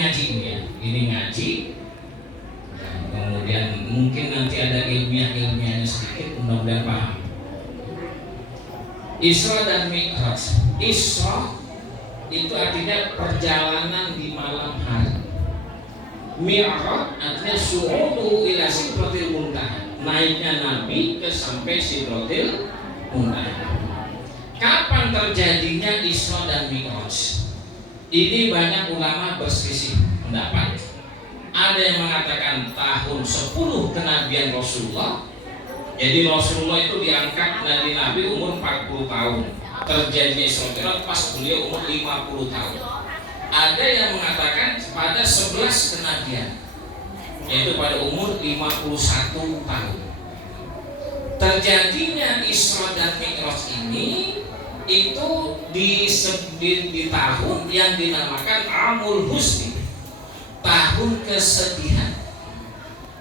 ngaji ya, ini ngaji. Kemudian mungkin nanti ada ilmiahnya sedikit, mudah-mudahan paham. Isra dan Mi'raj. Isra itu artinya perjalanan di malam hari. Mi'raj artinya su'udu ila sidratil muntaha, naiknya Nabi ke sampai sidratil muntaha. Kapan terjadinya Isra dan Mi'raj? Ini banyak ulama berselisih pendapat. Ada yang mengatakan tahun 10 kenabian Rasulullah. Jadi Rasulullah itu diangkat dari Nabi umur 40 tahun. Terjadinya Isra Mi'raj pas beliau umur 50 tahun. Ada yang mengatakan pada 11 kenabian, yaitu pada umur 51 tahun. Terjadinya Isra dan Mi'raj ini itu di tahun yang dinamakan Amul Husni, tahun kesedihan.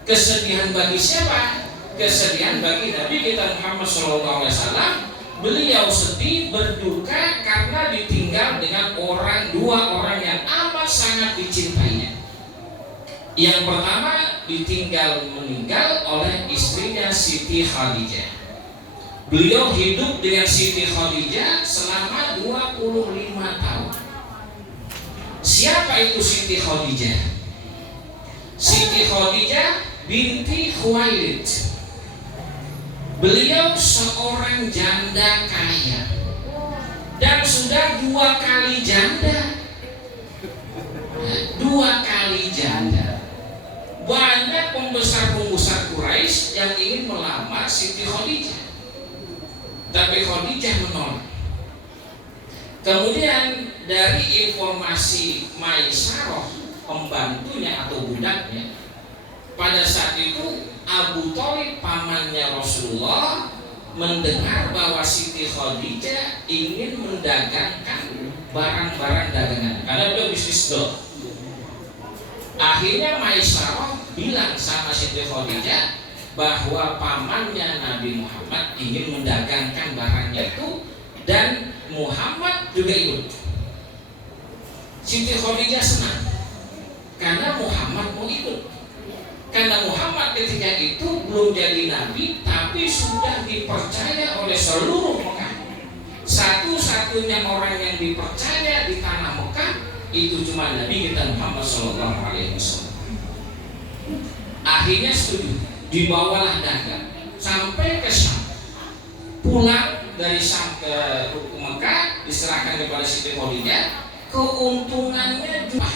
Kesedihan bagi siapa? Kesedihan bagi Nabi kita Muhammad SAW. Beliau sedih, berduka karena ditinggal dengan dua orang yang amat sangat dicintainya. Yang pertama meninggal oleh istrinya Siti Khadijah. Beliau hidup dengan Siti Khadijah selama 25 tahun. Siapa itu Siti Khadijah? Siti Khadijah binti Khuwailid. Beliau seorang janda kaya dan sudah 2 kali janda. 2 kali janda. Banyak pembesar-pembesar Quraisy yang ingin melamar Siti Khadijah, tapi Khadijah menolak. Kemudian dari informasi Maisarah, pembantunya atau budaknya, pada saat itu Abu Thalib pamannya Rasulullah mendengar bahwa Siti Khadijah ingin mendagangkan barang-barang dagangan karena beliau bisnis dong. Akhirnya Maisarah bilang sama Siti Khadijah bahwa pamannya Nabi Muhammad ingin mendagangkan barangnya itu dan Muhammad juga ikut. Siti Khadijah senang karena Muhammad mau ikut. Karena Muhammad ketika itu belum jadi nabi, tapi sudah dipercaya oleh seluruh Mekah. Satu-satunya orang yang dipercaya di tanah Mekah itu cuma Nabi kita Muhammad SAW. Akhirnya setuju, dibawalah dagang sampai ke Syam. Pulang dari Syam ke Mekah, diserahkan kepada Siti Khadijah. Keuntungannya juga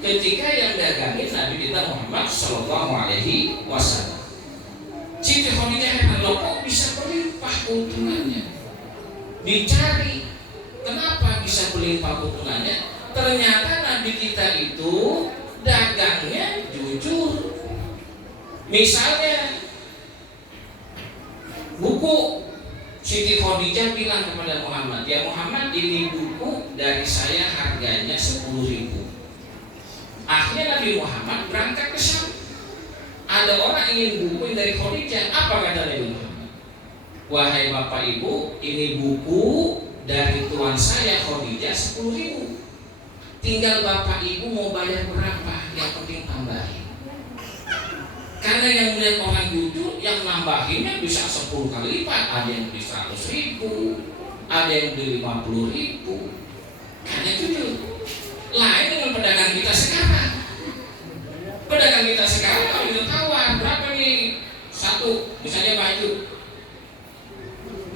ketika yang dagangin Nabi kita Muhammad Sallallahu Alaihi Wasallam. Siti Khadijah heran, loh kok bisa berlimpah keuntungannya? Dicari, kenapa bisa berlimpah keuntungannya? Ternyata Nabi kita itu dagangnya jujur. Misalnya buku, Siti Khadijah bilang kepada Muhammad, ya Muhammad, ini buku dari saya harganya 10.000. Akhirnya Nabi Muhammad berangkat ke Syam. Ada orang ingin buku dari Khadijah. Apa kata Nabi Muhammad? Wahai Bapak Ibu, ini buku dari tuan saya Khadijah 10.000. Tinggal Bapak Ibu mau bayar berapa? Yang penting tambahin. Karena yang melihat orang jujur, yang nambahinnya bisa 10 kali lipat. Ada yang beli 100.000, ada yang beli 50.000. Karena jujur. Lain dengan pedagang kita sekarang. Pedagang kita sekarang kalau kita tawar berapa nih satu, misalnya baju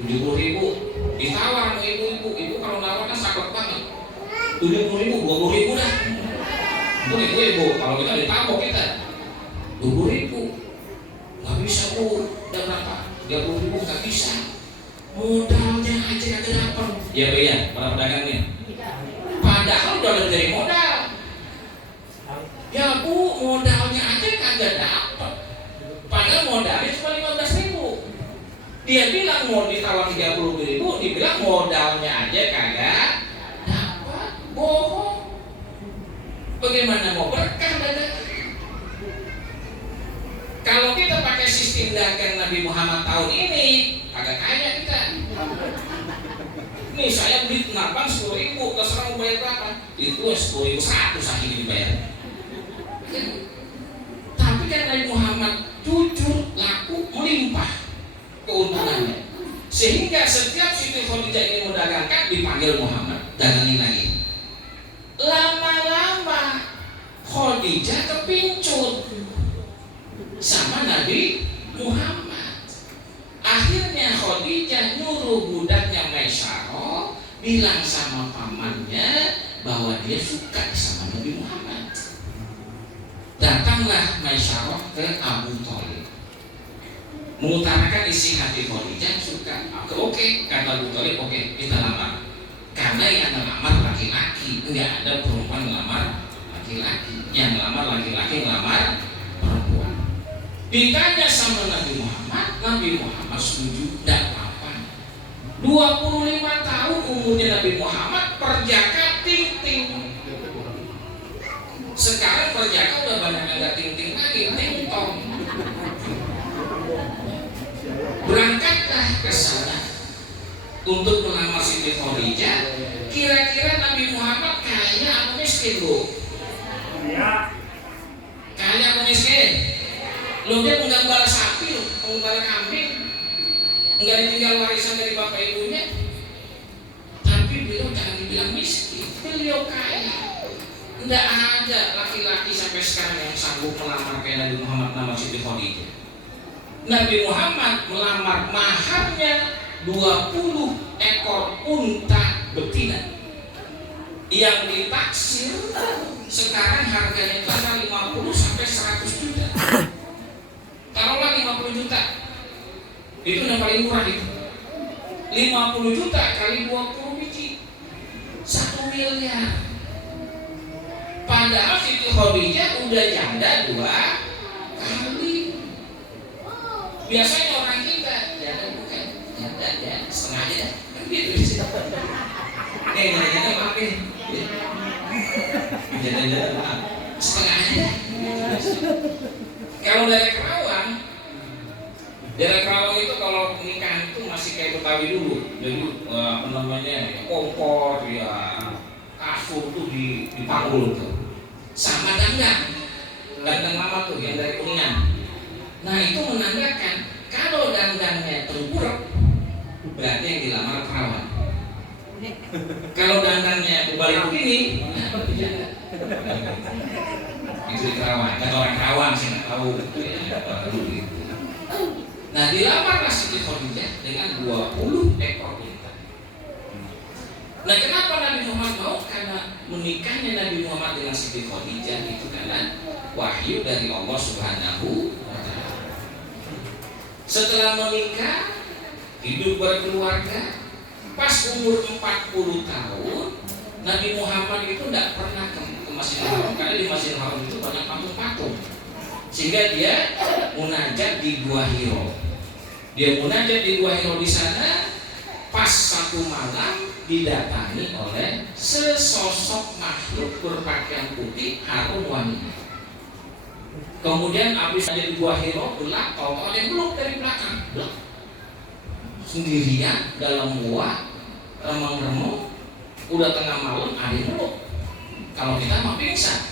70.000, ditawar sama ibu kalau nawar kan sakit banget. 70.000, 20.000 dah. Itu ibu kalau kita ditabok kita 20.000, nggak bisa bu, udah berapa? 30.000 nggak bisa. Modalnya aja nggak dapat. Ya bu ya, para pedagangnya. Padahal udah lebih dari modal. Ya bu, modalnya aja kagak dapat. Padahal modalnya cuma 15.000. Dia bilang mau ditawar 30.000, dibilang modalnya aja kagak dapat. Bohong. Bagaimana mau berkah dagang? Kalau kita pakai sistem dagang Nabi Muhammad tahun ini, agak kaya kita. Nih saya beli nabang 10.000, terserah mau bayar berapa? Itu 10.100 akhirnya dibayar. Sehingga setiap Siti Khadijah ini mendagangkan dipanggil Muhammad, dagangin lagi. Lama-lama Khadijah kepincut sama Nabi Muhammad. Akhirnya Khadijah nyuruh budaknya Maisarah bilang sama pamannya bahwa dia suka sama Nabi Muhammad. Datanglah Maisarah ke Abu Thalib, mengutarakan isi hati Khadijah, suka. Oke, kata Abu Thalib, oke, kita lamar. Karena yang ngelamar laki-laki, enggak ada perempuan ngelamar laki-laki. Yang ngelamar laki-laki ngelamar perempuan. Ditanya sama Nabi Muhammad setuju, enggak apa-apa. 25 tahun umurnya Nabi Muhammad, perjaka ting-ting. Sekarang perjaka udah banyak yang enggak ting-ting lagi, ting-tong. Berangkatlah ke sana untuk melamar Siti Khadijah. Kira-kira Nabi Muhammad kaya atau miskin, Bu? Kaya atau miskin? Loh, dia menggambal sapi, loh, menggambal kambing, enggak ditinggal warisan dari bapak ibunya. Tapi beliau jangan dibilang miskin, beliau kaya. Enggak ada laki-laki sampai sekarang yang sanggup melamar kayak Nabi Muhammad nama Siti Khadijah. Nabi Muhammad melamar, maharnya 20 ekor unta betina yang ditaksir sekarang harganya antara 50 sampai 100 juta. Taruhlah 50 juta, itu yang paling murah itu. 50 juta kali 20 biji, 1 miliar. Padahal Siti Khadijah udah janda 2 kali. Biasanya orang kita janda bukan janda ya, setengah aja dah, kan gitu sih. Janda maafin, janda maaf, setengah aja dah. Kalau dari Kerawang itu kalau pernikahan itu masih kayak Betawi dulu. Jadi apa namanya, kompor ya, kasur tuh dipanggul tuh, sama dandang lama tuh yang dari Kuningan. Nah itu menandakan kalau dandangnya tengkurap berarti yang dilamar perawan. Kalau dandangnya kebalik begini, nah berarti janda. Itu di Kerawang, kata orang Kerawang saya nggak tahu. Nah dilamarlah Siti Khadijah dengan 20 ekor unta. Nah kenapa Nabi Muhammad mau? Karena menikahnya Nabi Muhammad dengan Siti Khadijah itu karena wahyu dari Allah Subhanahu wa Ta'ala. Setelah menikah, hidup berkeluarga, pas umur 40 tahun, Nabi Muhammad itu tidak pernah ke Masjidil Haram karena di Masjidil Haram itu banyak patung-patung. Sehingga dia munajat di Gua Hiro. Dia munajat di Gua Hiro di sana, pas satu malam didatangi oleh sesosok makhluk berpakaian putih harum wangi. Kemudian habis aja di Gua Hiro gelap, kalau ada yang meluk dari belakang, sendirian dalam gua, remang-remang, udah tengah malam ada yang meluk. Kalau kita mau pingsan.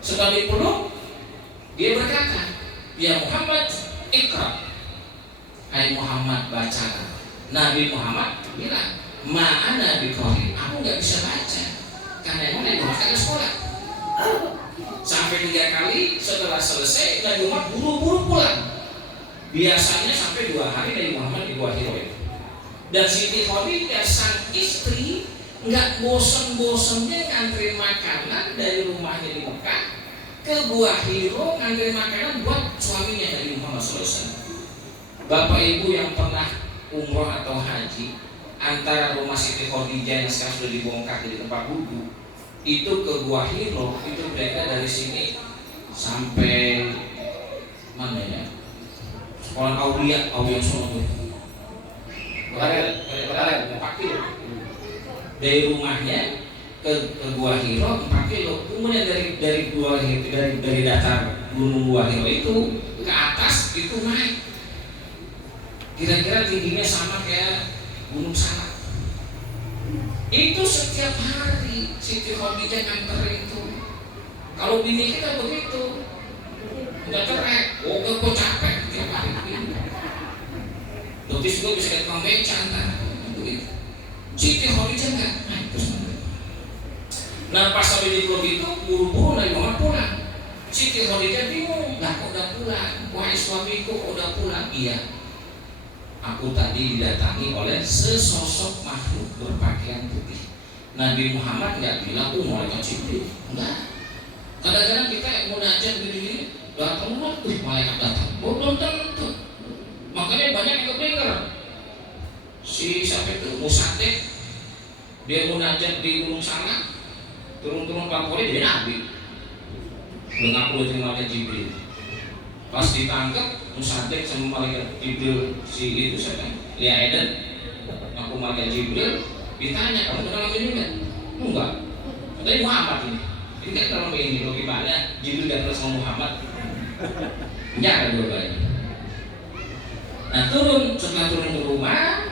Setelah dipeluk, dia berkata, ya Muhammad, ikra. Hai Muhammad, bacalah. Nabi Muhammad bilang, ma'ana biqari, aku nggak bisa baca karena emang Nabi Muhammad kagak sekolah. Sampai 3 kali, setelah selesai Nabi Muhammad buru-buru pulang. Biasanya sampai 2 hari Nabi Muhammad di Gua Hiro itu. Dan Siti Khadijah sang istri nggak bosen-bosennya ngantri makanan dari rumahnya di Mekah ke Gua Hiro, ngantri makanan buat suaminya Nabi Muhammad SAW. Bapak Ibu yang pernah umroh atau haji, antara rumah Siti Khadijah yang sekarang sudah dibongkar jadi tempat wudhu itu ke Gua Hiro, itu kira-kira dari sini sampai mana ya? Sekolah Aulia Sono tuh. Berapa 4 kilo. Dari rumahnya ke Gua Hiro 4 kilo. Kemudian dari Gua Hiro, dari datar Gunung Gua Hiro itu ke atas itu naik. Kira-kira tingginya sama kayak Gunung Salak. Itu setiap hari Siti Khadijah nganterin itu. Kalau bini kita begitu, udah cerai, kok capek tiap hari begini. Tuh artis juga bisa ketemu beca antara begitu. Siti Khadijah enggak. Nah pas sampai di klub itu buru-buru Nabi Muhammad pulang. Siti Khadijah bingung, lah kok udah pulang? Wahai suamiku kok udah pulang? Iya, aku tadi didatangi oleh sesosok makhluk berpakaian putih. Nabi Muhammad nggak bilang, malaikat Jibril. Enggak. Kadang-kadang kita mau najat gini-gini, datang malaikat datang. Belum tentu. Makanya banyak yang keblinger. Si siapa itu Musaddiq, dia mau najat di Gunung Salak, turun-turun Kapolri jadi nabi. Mengaku itu malaikat Jibril. Pas ditangkap Musaddiq sama malaikat Jibril si itu siapa? Lia Eden. Aku malaikat Jibril. Ditanya, kamu kenal ini enggak? Enggak. Katanya Muhammad ini. Ini kan kalau ini lo gimana? Jibril gak kenal sama Muhammad. Enggak ada dua-duanya. Nah setelah turun ke rumah,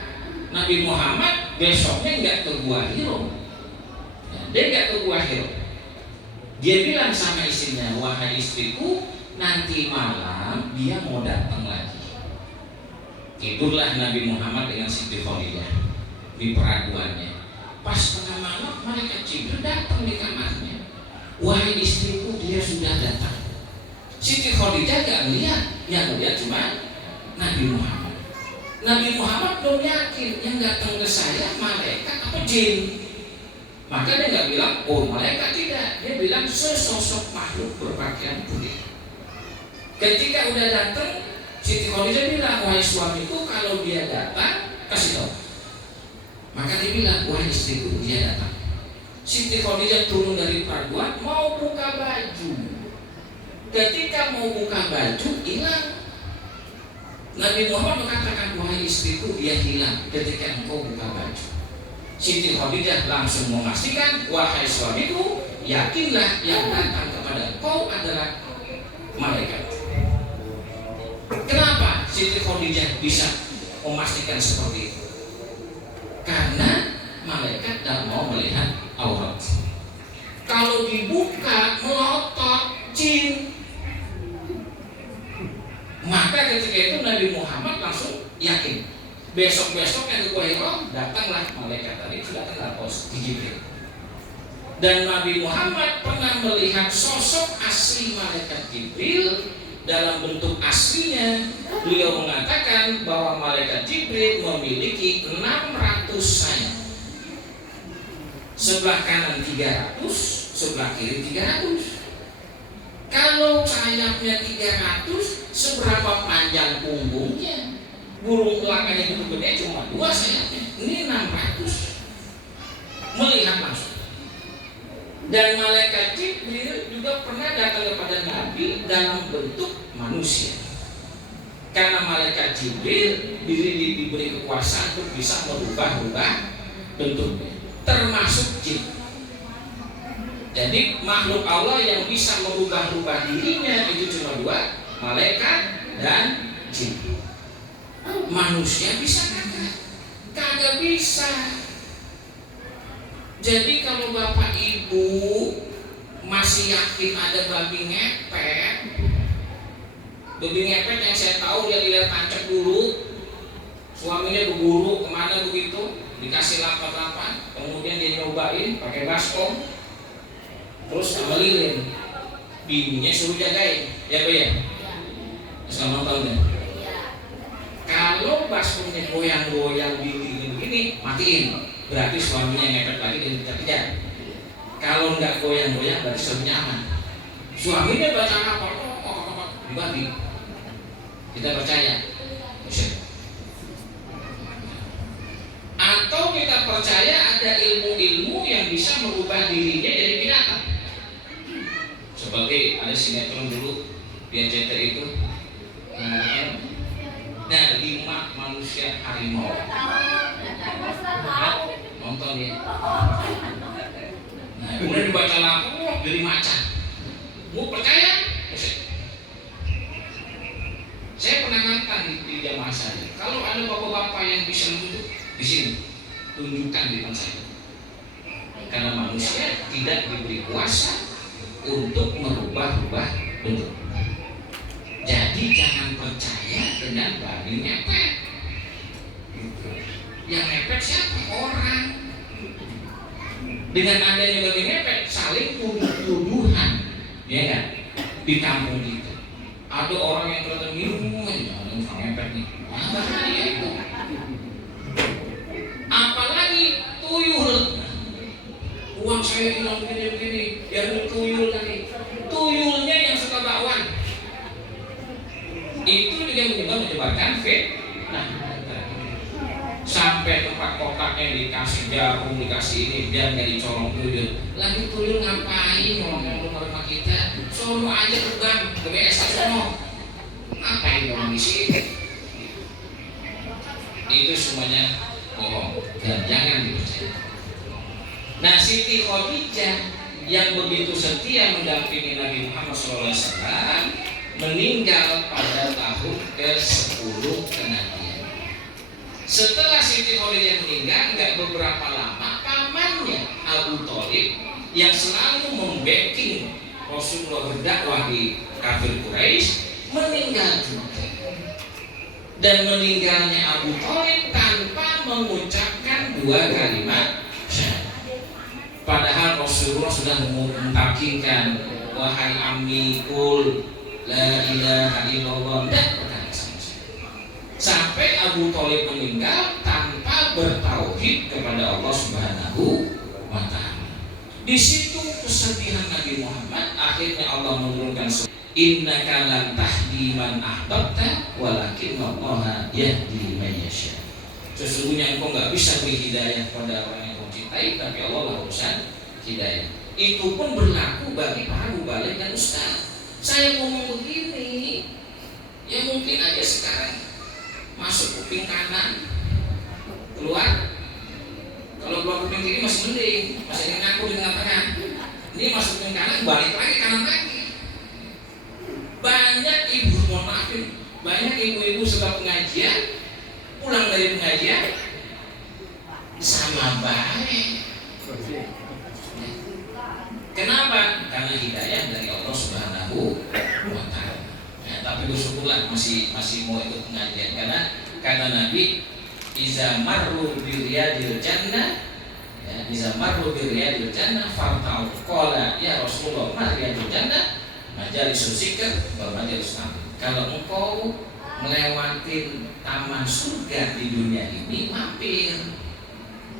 Nabi Muhammad besoknya enggak ke Gua Hiro. Nah, dia enggak ke Gua Hiro. Dia bilang sama istrinya, wahai istriku, nanti malam dia mau datang lagi. Tidurlah Nabi Muhammad dengan Siti Khadijah di peraduannya. Pas tengah malam malaikat Jibril datang di kamarnya. Wahai istriku, dia sudah datang. Siti Khadijah gak melihat, yang melihat cuma Nabi Muhammad. Nabi Muhammad belum yakin yang datang ke saya malaikat apa jin. Maka dia nggak bilang, oh malaikat, tidak. Dia bilang sesosok makhluk berpakaian putih. Ketika udah datang, Siti Khadijah bilang, wahai suamiku, kalau dia datang, kasih tahu. Maka dia bilang, wahai istriku, dia datang. Siti Khadijah turun dari peraduan, mau buka baju. Ketika mau buka baju, hilang. Nabi Muhammad mengatakan, wahai istriku, dia hilang ketika engkau buka baju. Siti Khadijah langsung memastikan, wahai suamiku, yakinlah yang datang kepada kau adalah malaikat. Kenapa Siti Khadijah bisa memastikan seperti itu? Karena malaikat tidak mau melihat aurat. Kalau dibuka melotot jin. Maka ketika itu Nabi Muhammad langsung yakin. Besok-besok yang ke Gua Hiro datanglah malaikat tadi sudah kenal di Jibril. Dan Nabi Muhammad pernah melihat sosok asli malaikat Jibril dalam bentuk aslinya. Beliau mengatakan bahwa malaikat Jibril memiliki 600 sayap. Sebelah kanan 300, sebelah kiri 300. Kalau sayapnya 300, seberapa panjang punggungnya? Burung elakanya itu gede cuma 2 sayapnya. Ini 600. Melihat langsung. Dan malaikat Jibril juga pernah datang kepada Nabi dalam bentuk manusia. Karena malaikat Jibril diberi kekuasaan untuk bisa merubah-rubah bentuknya, termasuk jin. Jadi makhluk Allah yang bisa merubah-rubah dirinya itu cuma 2, malaikat dan jin. Manusia bisa kagak bisa. Jadi kalau bapak ibu masih yakin ada babi ngepet yang saya tahu dia dilihat tancap dulu, suaminya berburu kemana begitu, dikasih lapat-lapat, kemudian dia nyobain pakai baskom, terus sama lilin, bininya suruh jagain, ya Bu ya? Selamat tahun ya. Kalau baskomnya goyang-goyang begini, matiin. Berarti suaminya ngepet lagi dan dikejar-kejar. Kalau nggak goyang-goyang berarti suaminya aman. Suaminya baca apa? Dibagi. Kita percaya. Atau kita percaya ada ilmu-ilmu yang bisa merubah dirinya jadi binatang. Seperti ada sinetron dulu di NCTI itu. Nah, 5 manusia harimau. Nonton ya. Nah, kemudian dibaca lagu jadi macan. Mau percaya? Saya pernah ngangkat di jamaah saya. Kalau ada bapak-bapak yang bisa menunjuk di sini, tunjukkan di depan saya. Karena manusia tidak diberi kuasa untuk merubah-rubah bentuk. Jadi jangan percaya dengan babi ngepet. Yang ngepet siapa? Orang. Dengan adanya bagi ngepet, saling tuduhan, ya kan? Di kampung itu ada orang yang kelihatan minum aja, yang ngepet nih. Bahaya itu. Apalagi tuyul. Uang saya hilang begini-begini, yang tuyul tadi. Tuyulnya yang suka bakwan. Itu juga menyebabkan fitnah. Sampai tempat kotaknya dikasih jarum, dikasih ini biar nggak dicolong tuyul. Lagi tuyul ngapain ngomong rumah kita? Sono aja ke bank, ke BSA sono. Ngapain orang di sini? Itu semuanya bohong dan jangan dipercaya. Nah, Siti Khadijah yang begitu setia mendampingi Nabi Muhammad SAW meninggal pada tahun ke-10 kenabian. Setelah Siti Khadijah meninggal, nggak beberapa lama pamannya Abu Thalib yang selalu membacking Rasulullah berdakwah di kafir Quraisy meninggal juga. Dan meninggalnya Abu Thalib tanpa mengucapkan 2 kalimat syahadat. Padahal Rasulullah sudah mentakkinkan, wahai ammi qul la ilaha illallah, dan berkata sampai Abu Thalib meninggal tanpa bertauhid kepada Allah Subhanahu wa Ta'ala. Di situ kesedihan Nabi Muhammad, akhirnya Allah menurunkan innaka lan tahdi man ahbabta walakinallaha yahdi man yasha. Sesungguhnya engkau enggak bisa beri hidayah pada orang yang kau cintai, tapi Allah lah urusan hidayah. Itu pun berlaku bagi para mubalik dan ustaz. Saya ngomong begini, ya mungkin aja sekarang masuk kuping kanan, keluar. Kalau keluar kuping kiri masih mending, masih ngaku di tengah-tengah. Ini masuk kuping kanan, balik lagi kanan lagi. Banyak ibu, mohon maafin, banyak ibu-ibu suka pengajian, pulang dari pengajian sama baik. Kenapa? Karena hidayah dari Allah Subhanahu wa Ta'ala. Ya, tapi bersyukurlah masih mau ikut pengajian, karena kata Nabi, iza marru biriyadil jannah, ya, iza marru biriyadil jannah fartau. Qala ya Rasulullah ma riyadil jannah? Majalisul zikr wa majalisul amal. Kalau engkau melewatin taman surga di dunia ini, mampir.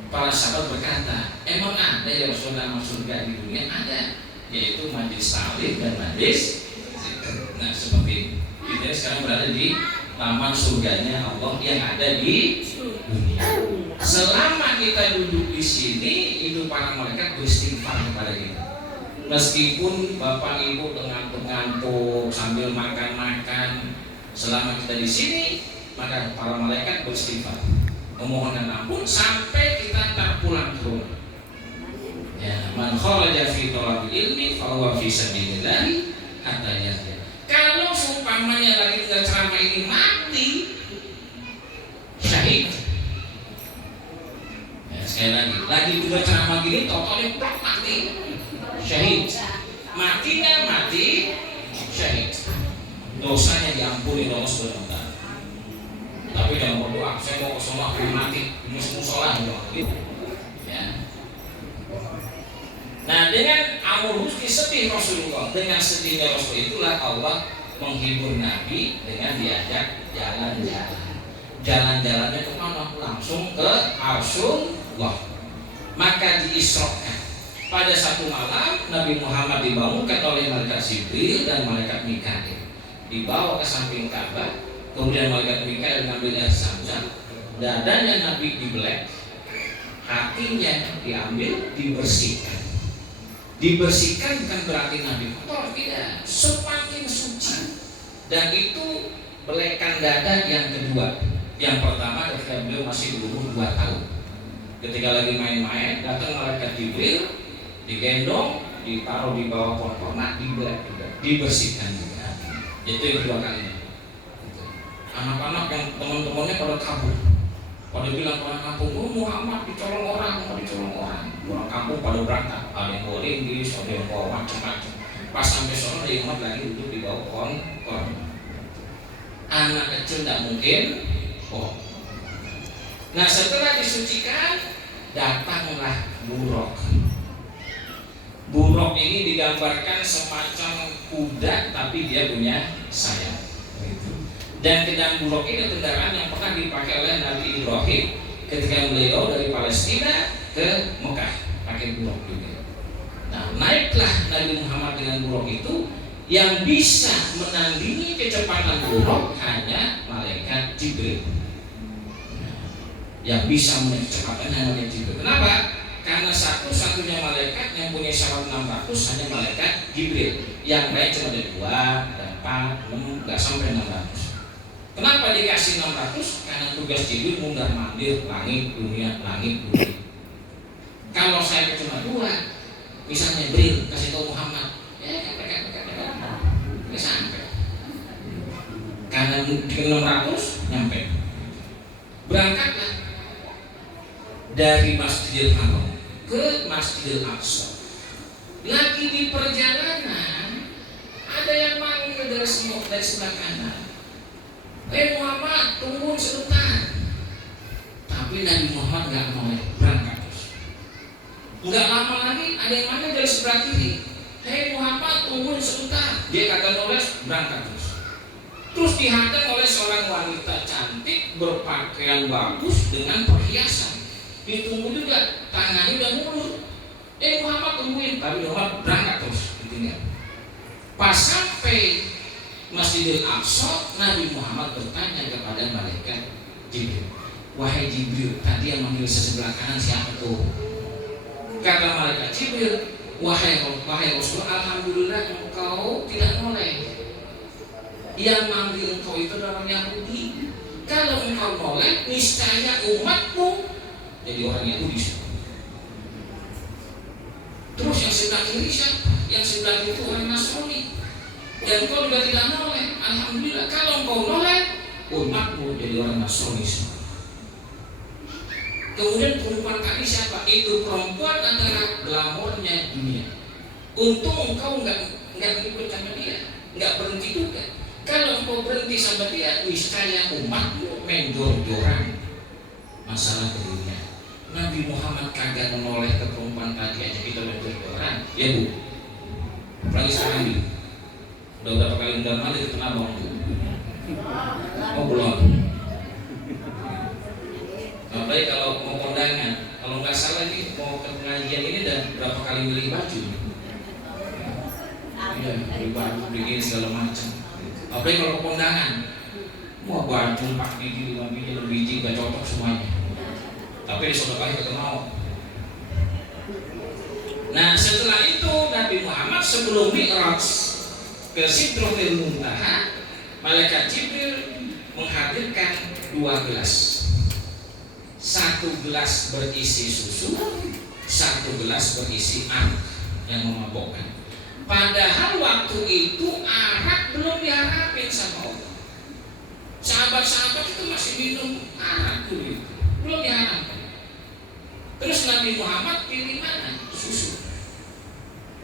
Para sahabat berkata, emang ada ya Rasulullah taman surga di dunia? Ada, yaitu majlis taklim dan majlis zikr. Nah, seperti kita sekarang berada di taman surganya Allah yang ada di dunia. Selama kita duduk di sini, itu para malaikat beristighfar kepada kita. Meskipun bapak ibu ngantuk sambil makan-makan, selama kita di sini, maka para malaikat beristighfar, memohonkan ampun sampai kita tak pulang ke rumah. Ya, man kharaja fi thalabil ilmi fa huwa fi sabilillah hatta yarja. Kalau seumpamanya lagi dengar ceramah ini mati, syahid. Ya, sekali lagi dengar ceramah gini, totalnya mati. Syahid, matinya mati syahid, dosanya diampuni Allah Subhanahu wa Ta'ala. Tapi jangan berdoa, saya mau ke sholat mati, musola ya. Nah, dengan amul husni sedih Rasulullah, dengan sedihnya Rasul itulah Allah menghibur Nabi dengan diajak jalan-jalan. Jalan-jalannya kemana? Langsung ke Rasulullah. Maka diisrokan. Pada satu malam Nabi Muhammad dibangunkan oleh malaikat Jibril dan malaikat Mikail, dibawa ke samping Ka'bah. Kemudian malaikat Mikail mengambil air Zam-Zam, dadanya Nabi dibelek, hatinya diambil, dibersihkan. Dibersihkan bukan berarti Nabi kotor, tidak, semakin suci. Dan itu belekan dada yang kedua. Yang pertama ketika beliau masih berumur 2 tahun. Ketika lagi main-main, datang malaikat Jibril, digendong, ditaruh di bawah pohon korma, dibelek juga, dibersihkan juga. Itu yang kedua kalinya. Anak-anak yang teman-temannya pada kabur, pada bilang orang kampung, oh Muhammad dicolong orang, mau dicolong orang. Orang kampung pada berangkat, ada yang bawa linggis, ada yang bawa macam-macam. Pas sampai sana dia ingat lagi duduk di bawah pohon korma. Anak kecil tidak mungkin bohong. Nah setelah disucikan, datanglah buruk. Buruk ini digambarkan semacam kuda tapi dia punya sayap. Dan kendaraan buruk ini kendaraan yang pernah dipakai oleh Nabi Ibrahim ketika beliau dari Palestina ke Mekah, pakai buruk juga. Nah naiklah Nabi Muhammad dengan buruk itu. Yang bisa menandingi kecepatan buruk hanya malaikat Jibril. Yang bisa menandingi kecepatan hanya malaikat Jibril. Kenapa? Karena satu-satunya malaikat yang punya syarat 600 hanya malaikat Jibril. Yang lain cuma ada 2, ada 4, 6, nggak sampai 600. Kenapa dikasih 600? Karena tugas Jibril mundar-mandir langit dunia. Kalau saya cuma 2, misalnya Jibril kasih tahu Muhammad, sampai karena di 600 nyampe. Berangkatlah dari Masjidil Haram ke Masjidil Aqsa. Lagi di perjalanan ada yang manggil dari sebelah kanan, Muhammad tunggu sebentar. Tapi Nabi Muhammad nggak mau, berangkat terus. Nggak lama lagi ada yang manggil dari sebelah kiri, Muhammad tunggu sebentar. Dia kagak noles, berangkat terus. Terus dihadang oleh seorang wanita cantik berpakaian bagus dengan perhiasan. Ditunggu juga, tangannya udah mulur. Muhammad tungguin, tapi Muhammad berangkat terus. Ditinggal. Pas sampai Masjidil Aqsa, Nabi Muhammad bertanya kepada malaikat Jibril, wahai Jibril, tadi yang manggil sebelah kanan siapa tuh? Kata malaikat Jibril, Wahai Rasulullah, alhamdulillah engkau tidak noleh. Yang manggil engkau itu adalah Yahudi. Kalau engkau noleh, niscaya umatmu jadi orang Yahudi. Terus yang sebelah kiri siapa? Yang sebelah itu orang Nasrani. Dan engkau juga tidak noleh. Alhamdulillah, kalau engkau noleh, umatmu jadi orang Nasrani. Kemudian perempuan tadi siapa? Itu perempuan adalah glamornya dunia. Untung engkau nggak ikut sama dia, nggak berhenti juga. Kalau engkau berhenti sama dia, niscaya umatmu menjor-joran masalah dunia. Nabi Muhammad kagak menoleh ke perempuan tadi aja kita menjor-joran, ya bu. Apalagi sekarang nih, udah berapa kali undang mandi ketemu abang bu? Oh belum. Apalagi kalau mau kondangan, kalau nggak salah nih mau ke pengajian ini dan berapa kali beli baju, ya beli baju, beli segala macam. Apalagi kalau kondangan, mau baju 4 biji, 5 biji, 6 biji nggak cocok semuanya. Tapi di suatu kali ketemu. Nah setelah itu Nabi Muhammad sebelum Mi'raj ke Sidratul Muntaha, malaikat Jibril menghadirkan 2 gelas. 1 gelas berisi susu, 1 gelas berisi arak yang memabukkan. Padahal waktu itu arak belum diharapin sama Allah. Sahabat-sahabat itu masih minum arak dulu, belum diharapkan. Terus Nabi Muhammad pilih mana? Susu.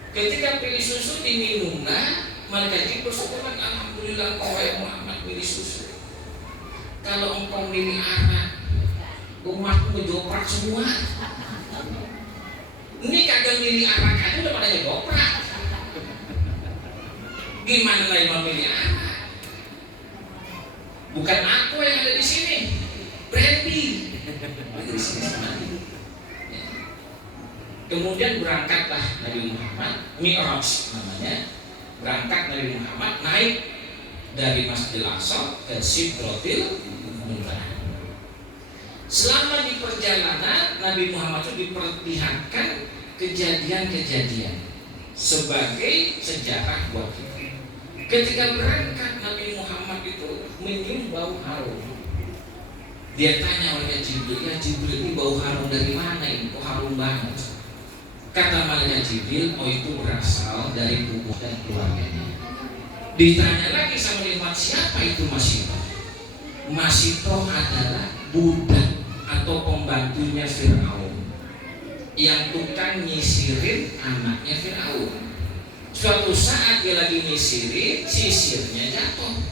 Ketika pilih susu diminumlah, malaikat Jibril bersyukur, alhamdulillah kau Muhammad pilih susu. Kalau engkau pilih arak, umatku ngejoprak semua. Ini kagak milih arak aja udah pada ngejoprak. Gimana lagi mau milih arak? Bukan aku yang ada di sini, Brandy ada di sini. Kemudian berangkatlah Nabi Muhammad, Mi'raj namanya. Berangkat Nabi Muhammad naik dari Masjidil Aqsa ke Sidratul Muntaha. Selama di perjalanan Nabi Muhammad itu diperlihatkan kejadian-kejadian sebagai sejarah buat kita. Ketika berangkat Nabi Muhammad itu mencium bau harum. Dia tanya oleh Jibril, ya Jibril ini bau harum dari mana ini? Kok harum banget? Kata malaikat Jibril, oh itu berasal dari tubuh dan keluarganya. Ditanya lagi sama Muhammad, siapa itu Masito? Masito adalah budak atau pembantunya Fir'aun yang tukang nyisirin anaknya Fir'aun. Suatu saat dia lagi nyisirin, sisirnya jatuh.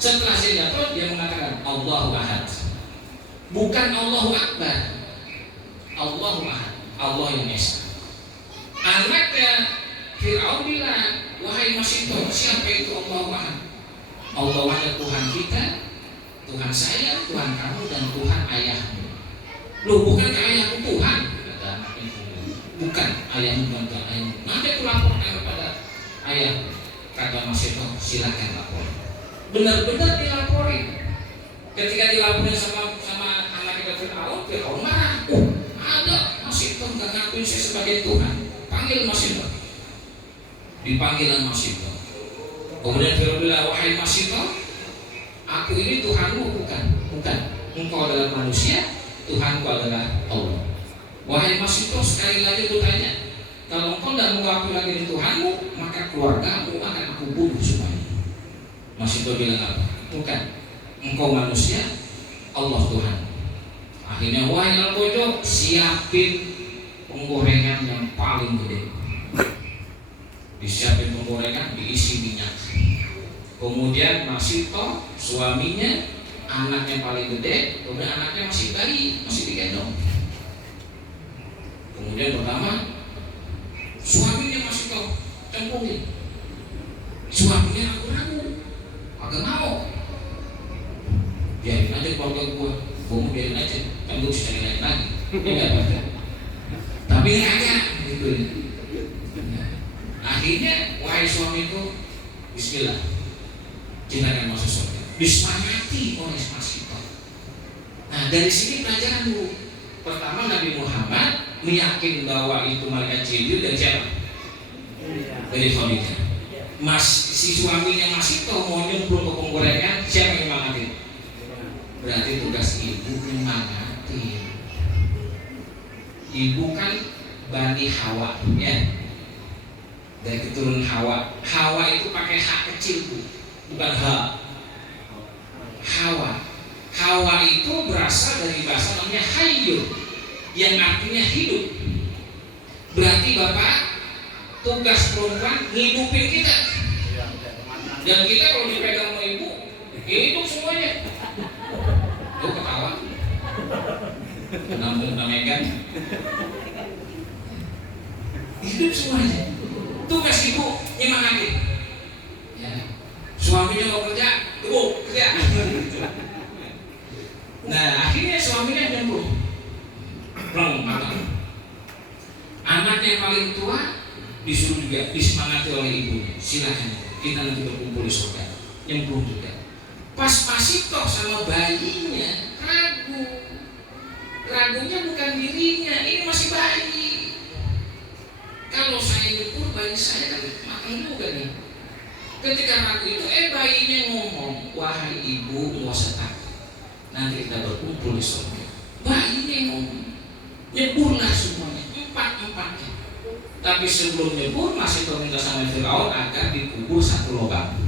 Setelah sisir jatuh, dia mengatakan Allahu Ahad, bukan Allahu Akbar. Allahu Ahad, Allah yang Esa. Anaknya Fir'aun bilang, wahai Masito, siapa itu Allahu Ahad? Allah hanya Tuhan kita, Tuhan saya, Tuhan kamu, dan Tuhan ayahmu. Loh, bukan ayahmu Tuhan? Kata anak itu. Bukan ayahmu, bukan Tuhan ayahmu. Nanti aku laporkan kepada ayah. Kata Masito, silakan lapor. Benar-benar dilaporin. Ketika dilaporin sama anak kita Fir'aun marah. Ada Masito nggak ngakuin saya sebagai Tuhan. Panggil Masito. Dipanggilan Masito. Kemudian Fir'aun bilang, wahai Masito, aku ini Tuhanmu bukan. Engkau adalah manusia, Tuhanku adalah Allah. Wahai Masito, sekali lagi aku tanya, kalau engkau tidak mengakui lagi ini Tuhanmu, maka keluargamu akan aku bunuh semuanya. Masito bilang apa? Bukan. Engkau manusia, Allah Tuhan. Akhirnya wahai Al-Bojo, siapin penggorengan yang paling gede. Disiapin penggorengan, diisi minyak. Kemudian Masito, suaminya, anaknya paling gede, kemudian anaknya masih bayi, masih digendong. Kemudian pertama, suaminya Masito cemplungin. Suaminya ragu-ragu, agak mau. Biarin aja keluarga gue mau biarin aja, kan gue bisa cari lain lagi. Dia nggak baca. Tapi ini agak gitu. Akhirnya wahai suami itu, Bismillah, kita akan masuk surga. Disemangati oleh Masito. Nah dari sini pelajaran dulu. Pertama, Nabi Muhammad meyakin bahwa itu malaikat Jibril dan siapa? Dari Khadijah. Si suaminya Masito mau nyemplung ke penggorengan, siapa yang nyemangatin? Berarti tugas ibu nyemangatin. Ibu kan Bani Hawa, ya. Dari keturunan Hawa. Hawa itu pakai H kecil, Bu, bukan H. Hawa itu berasal dari bahasa namanya Hayyu, yang artinya hidup. Berarti Bapak, tugas perempuan ngidupin kita. Dan kita kalau dipegang sama ibu, hidup semuanya. Lu ketawa, namun Megan, hidup semuanya. Tugas ibu nyemangatin. Ya. Suaminya mau kerja, tuh kerja. Nah akhirnya suaminya nyemplung. Anaknya yang paling tua disuruh juga disemangati oleh ibunya. Silakan, kita nanti berkumpul di surga. Nyemplung juga. Pas Masito sama bayinya ragu. Ragunya bukan dirinya, ini masih bayi. Kalau saya nyebur bayi saya kan makan juga nih. Ketika ragu itu, bayinya ngomong, wahai ibu, nggak usah takut. Nanti kita berkumpul di surga. Bayinya ngomong, nyeburlah semuanya, empat-empatnya. Tapi sebelum nyebur masih minta sama Fir'aun agar dikubur satu lubang.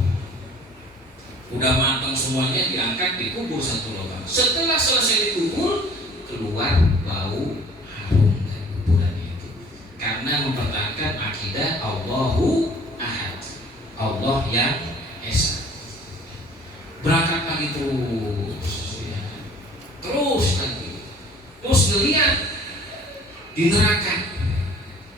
Udah matang semuanya, diangkat, dikubur satu lubang. Setelah selesai dikubur, keluar bau harum dari kuburannya itu. Karena mempertahankan akidah Allahu Ahad, Allah yang Esa. Berangkat lagi terus ngelihat di neraka.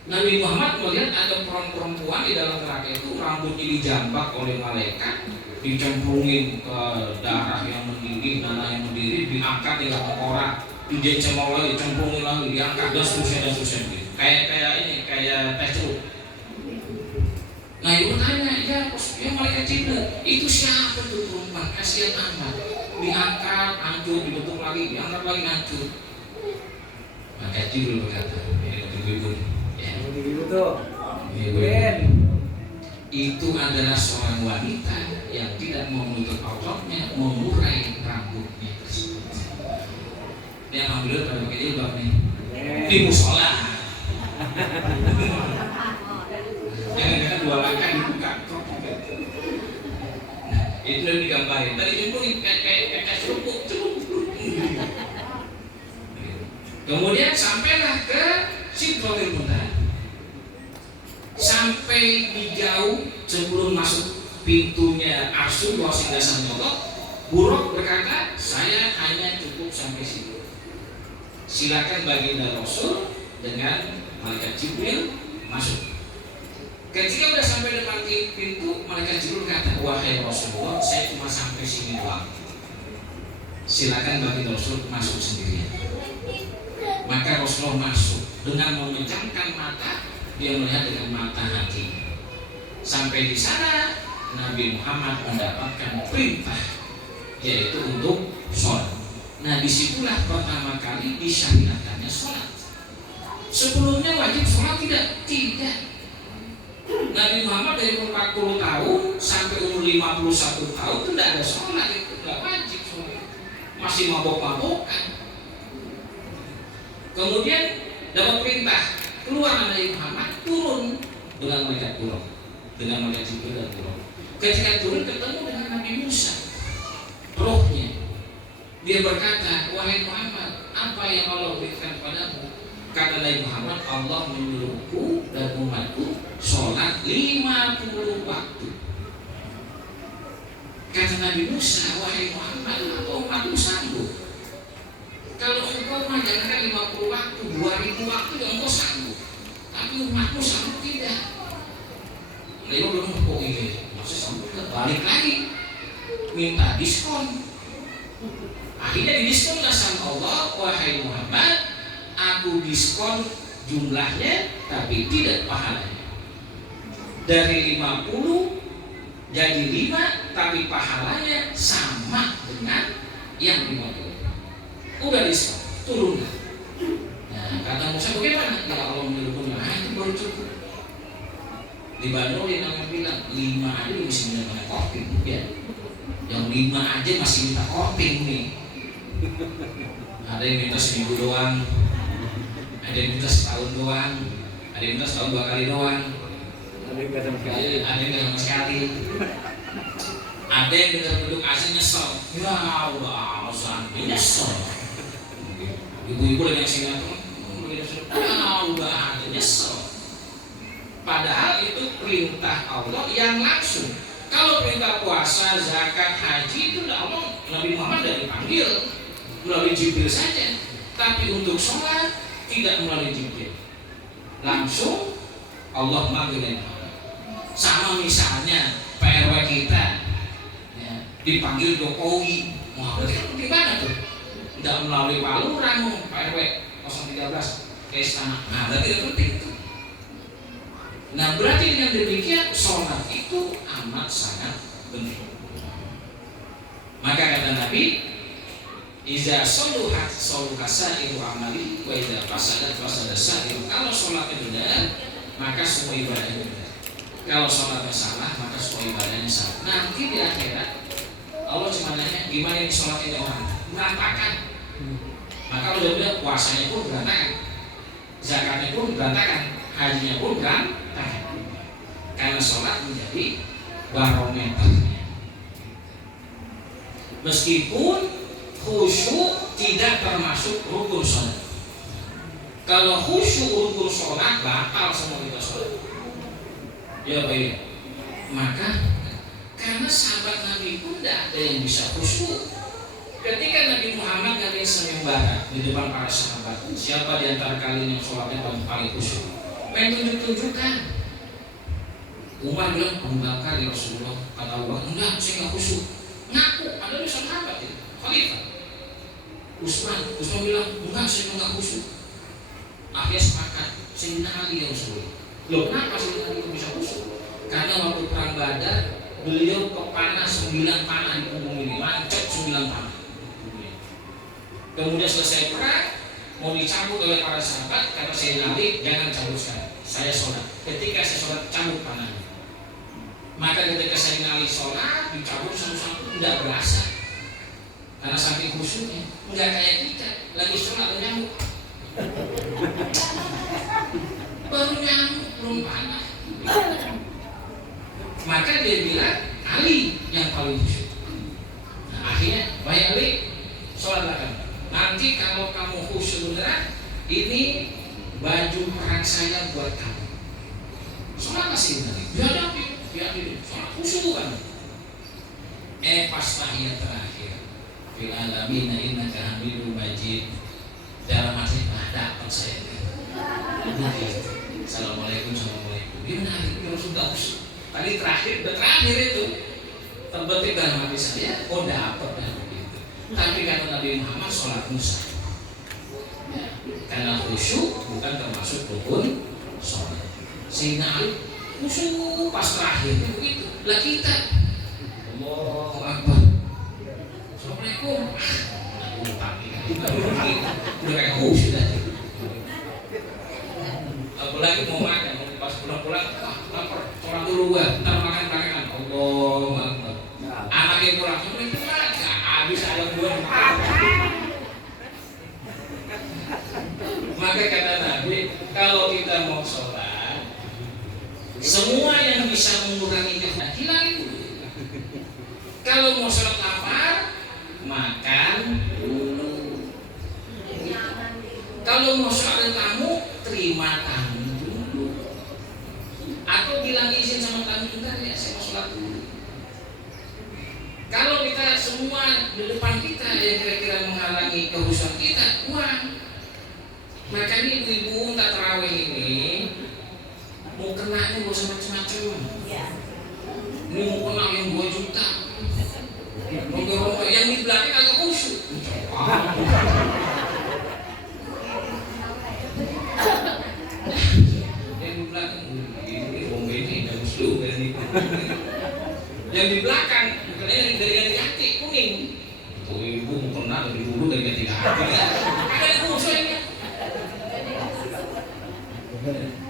Nabi Muhammad melihat ada perempuan di dalam neraka itu, rambutnya dijambak oleh malaikat, dicemplungin ke darah yang mendidih, nanah yang mendidih, diangkat di dalam orang, dijemur lagi, cemplungin lagi, diangkat dan seterusnya gitu. Kayak tes ceruk. Nah ibu tanya, ya malaikat Jibril, itu siapa tuh perempuan? Kasihan amat. Diangkat, hancur, dibentuk lagi, diangkat lagi, hancur. Maka Jibril berkata, ibu-ibu, itu adalah seorang wanita yang tidak mau menutup auratnya, mengurai rambutnya tersebut. Dia alhamdulillah pada pakai jilbab nih di musola. Jangan-jangan dua langkah dibuka. Nah, itu yang digambarin. Tadi itu kayak celupuk. Kemudian sampailah ke Sidratul Muntaha. Sampai di jauh sebelum masuk pintunya Arsul Wasindasan Nyolok, Buruk berkata, saya hanya cukup sampai situ. silakan baginda Rasul dengan malaikat Jibril masuk. Ketika udah sampai depan pintu, malaikat Jibril kata, wahai Rasulullah, saya cuma sampai sini doang. Silakan baginda Rasul masuk sendirian. Maka Rasulullah masuk dengan memejamkan mata, dia melihat dengan mata hati. Sampai di sana Nabi Muhammad mendapatkan perintah, yaitu untuk sholat. Nah, disitulah pertama kali disyariatkannya sholat. Sebelumnya wajib sholat tidak. Nabi Muhammad dari umur 40 tahun sampai umur 51 tahun itu tidak ada sholat, itu tidak wajib sholat, masih mabok-mabokan. Kemudian dapat perintah keluar Nabi Muhammad, turun dengan malaikat turun, dengan malaikat Jibril dan turun. Ketika turun ketemu dengan Nabi Musa, rohnya. Dia berkata, wahai Muhammad, apa yang Allah berikan padamu? Kata Nabi Muhammad, Allah menyuruhku dan umatku sholat 50 waktu. Kata Nabi Musa, wahai Muhammad, apa umatku sanggup? Kalau engkau mah jangankan 50 waktu, 2000 waktu yang engkau sanggup, tapi umatku sanggup tidak. Lalu belum kok ini, maksud sanggup balik lagi, minta diskon. Akhirnya didiskonlah sama Allah, wahai Muhammad, aku diskon jumlahnya tapi tidak pahalanya. Dari 50 jadi 5, tapi pahalanya sama dengan yang 50. Udah diskon, turunlah. Nah, kata Musa, bagaimana? Ya Allah menyuruhnya, itu baru cukup. Di Bandung dia namanya bilang 5 aja lu mesti minta kopi, ya. Yang 5 aja masih minta kopi nih. Ada yang minta seminggu doang, ada yang minta setahun doang, ada yang minta setahun 2 kali doang, ada yang nggak sama sekali, ada yang dengar duduk asing nyesel, ya Allah sampai nyesel. Ibu-ibu lagi yang sinetron, ya udah ada nyesel. Padahal itu perintah Allah yang langsung. Kalau perintah puasa, zakat, haji itu Allah, Nabi Muhammad sudah dipanggil melalui Jibril saja. Tapi untuk sholat tidak melalui Jibril, langsung Allah manggil. Sama misalnya PRW kita ya, dipanggil Jokowi, wah berarti kan gimana tuh? Tidak melalui Pak Lurah, PRW 013 ke istana. Nah berarti itu penting itu. Nah berarti dengan demikian sholat itu amat sangat penting. Maka kata Nabi, iza soluhat soluha sa'iru amali wa iza fasadat fasada sa'iru. Kalau sholatnya benar, maka semua ibadahnya benar. Kalau sholatnya salah, maka semua ibadahnya salah. Nanti di akhirat Allah cuma nanya, gimana ini sholat ini orang? Berantakan. Maka Allah bilang, puasanya pun berantakan, zakatnya pun berantakan, hajinya pun berantakan. Karena sholat menjadi barometernya. Meskipun khusyuk tidak termasuk rukun sholat. Kalau khusyuk rukun sholat, batal semua kita sholat. Ya baik. Maka karena sahabat Nabi pun tidak ada yang bisa khusyuk. Ketika Nabi Muhammad ngadain sembahara di depan para sahabat, siapa di antara kalian yang sholatnya paling khusyuk? Pengen tunjuk-tunjukkan. Umar bilang, Bakar ya Rasulullah. Kata Allah, enggak, saya nggak khusyuk. Ngaku, ada di sahabat itu, Khalifah. Utsman bilang, enggak, saya nggak khusyuk. Akhirnya sepakat, Sayyidina Ali ya Rasulullah. Loh, kenapa Sayyidina Ali bisa khusyuk? Karena waktu perang Badar, beliau kepanas 9 panah di punggung ini, lancet 9 panah. Kemudian selesai perang, mau dicabut oleh para sahabat, kata Sayyidina Ali, jangan cabut sekarang, saya sholat. Ketika saya sholat, cabut panahnya. Maka ketika Sayyidina Ali sholat, dicabut satu-satu, tidak berasa. Karena saking khusyuknya, enggak kayak kita, lagi sholat ada nyamuk. Baru nyamuk, belum panah. Maka dia bilang, Ali yang paling khusyuk. Nah, akhirnya, baik Ali, sholatlah kamu. Nanti kalau kamu khusyuk beneran, ini baju perang saya buat kamu. Sholat masih benar. Biar sholat khusyuk kan. Pas tahiyat terakhir, fil alamin innaka hamidum majid. dalam hati dapat saya Assalamualaikum. Gimana hari ini sudah tadi terakhir itu terbetik dalam hati saya, dapat begitu. Tapi kata Nabi Muhammad, sholat Musa ya, karena khusyuk bukan termasuk rukun sholat. Sehingga khusyuk pas terakhir itu begitu. Lah kita Allahu Akbar, Assalamualaikum, udah kayak khusyuk aja. Apalagi mau makan, pas pulang lapar, sholat dulu ntar makan belakangan. Allahu Akbar. Anaknya pulang, Assalamualaikum, nggak habis ayam gua. Maka kata Nabi, kalau kita mau sholat, semua yang bisa mengurangi kehendak hilang itu. Kalau mau sholat lapar, makan dulu. Kalau mau sholat tamu, terima tamu dulu. Atau bilang izin sama tamu juga, ya saya mau sholat dulu. Kalau kita semua di depan kita yang kira-kira menghalangi kehusuan kita, uang. Makanya ibu-ibu tak terawih ini mau kenanya gak usah macam-macam. Ini mau kena yang 2 juta. Yang di belakang agak khusyuk. Yang di belakang ini ini bagus juga nih. Yang di belakang bukan dari hati kuning. Tuh ibu mau kena dari dulu dari hati. Ada khusyuknya.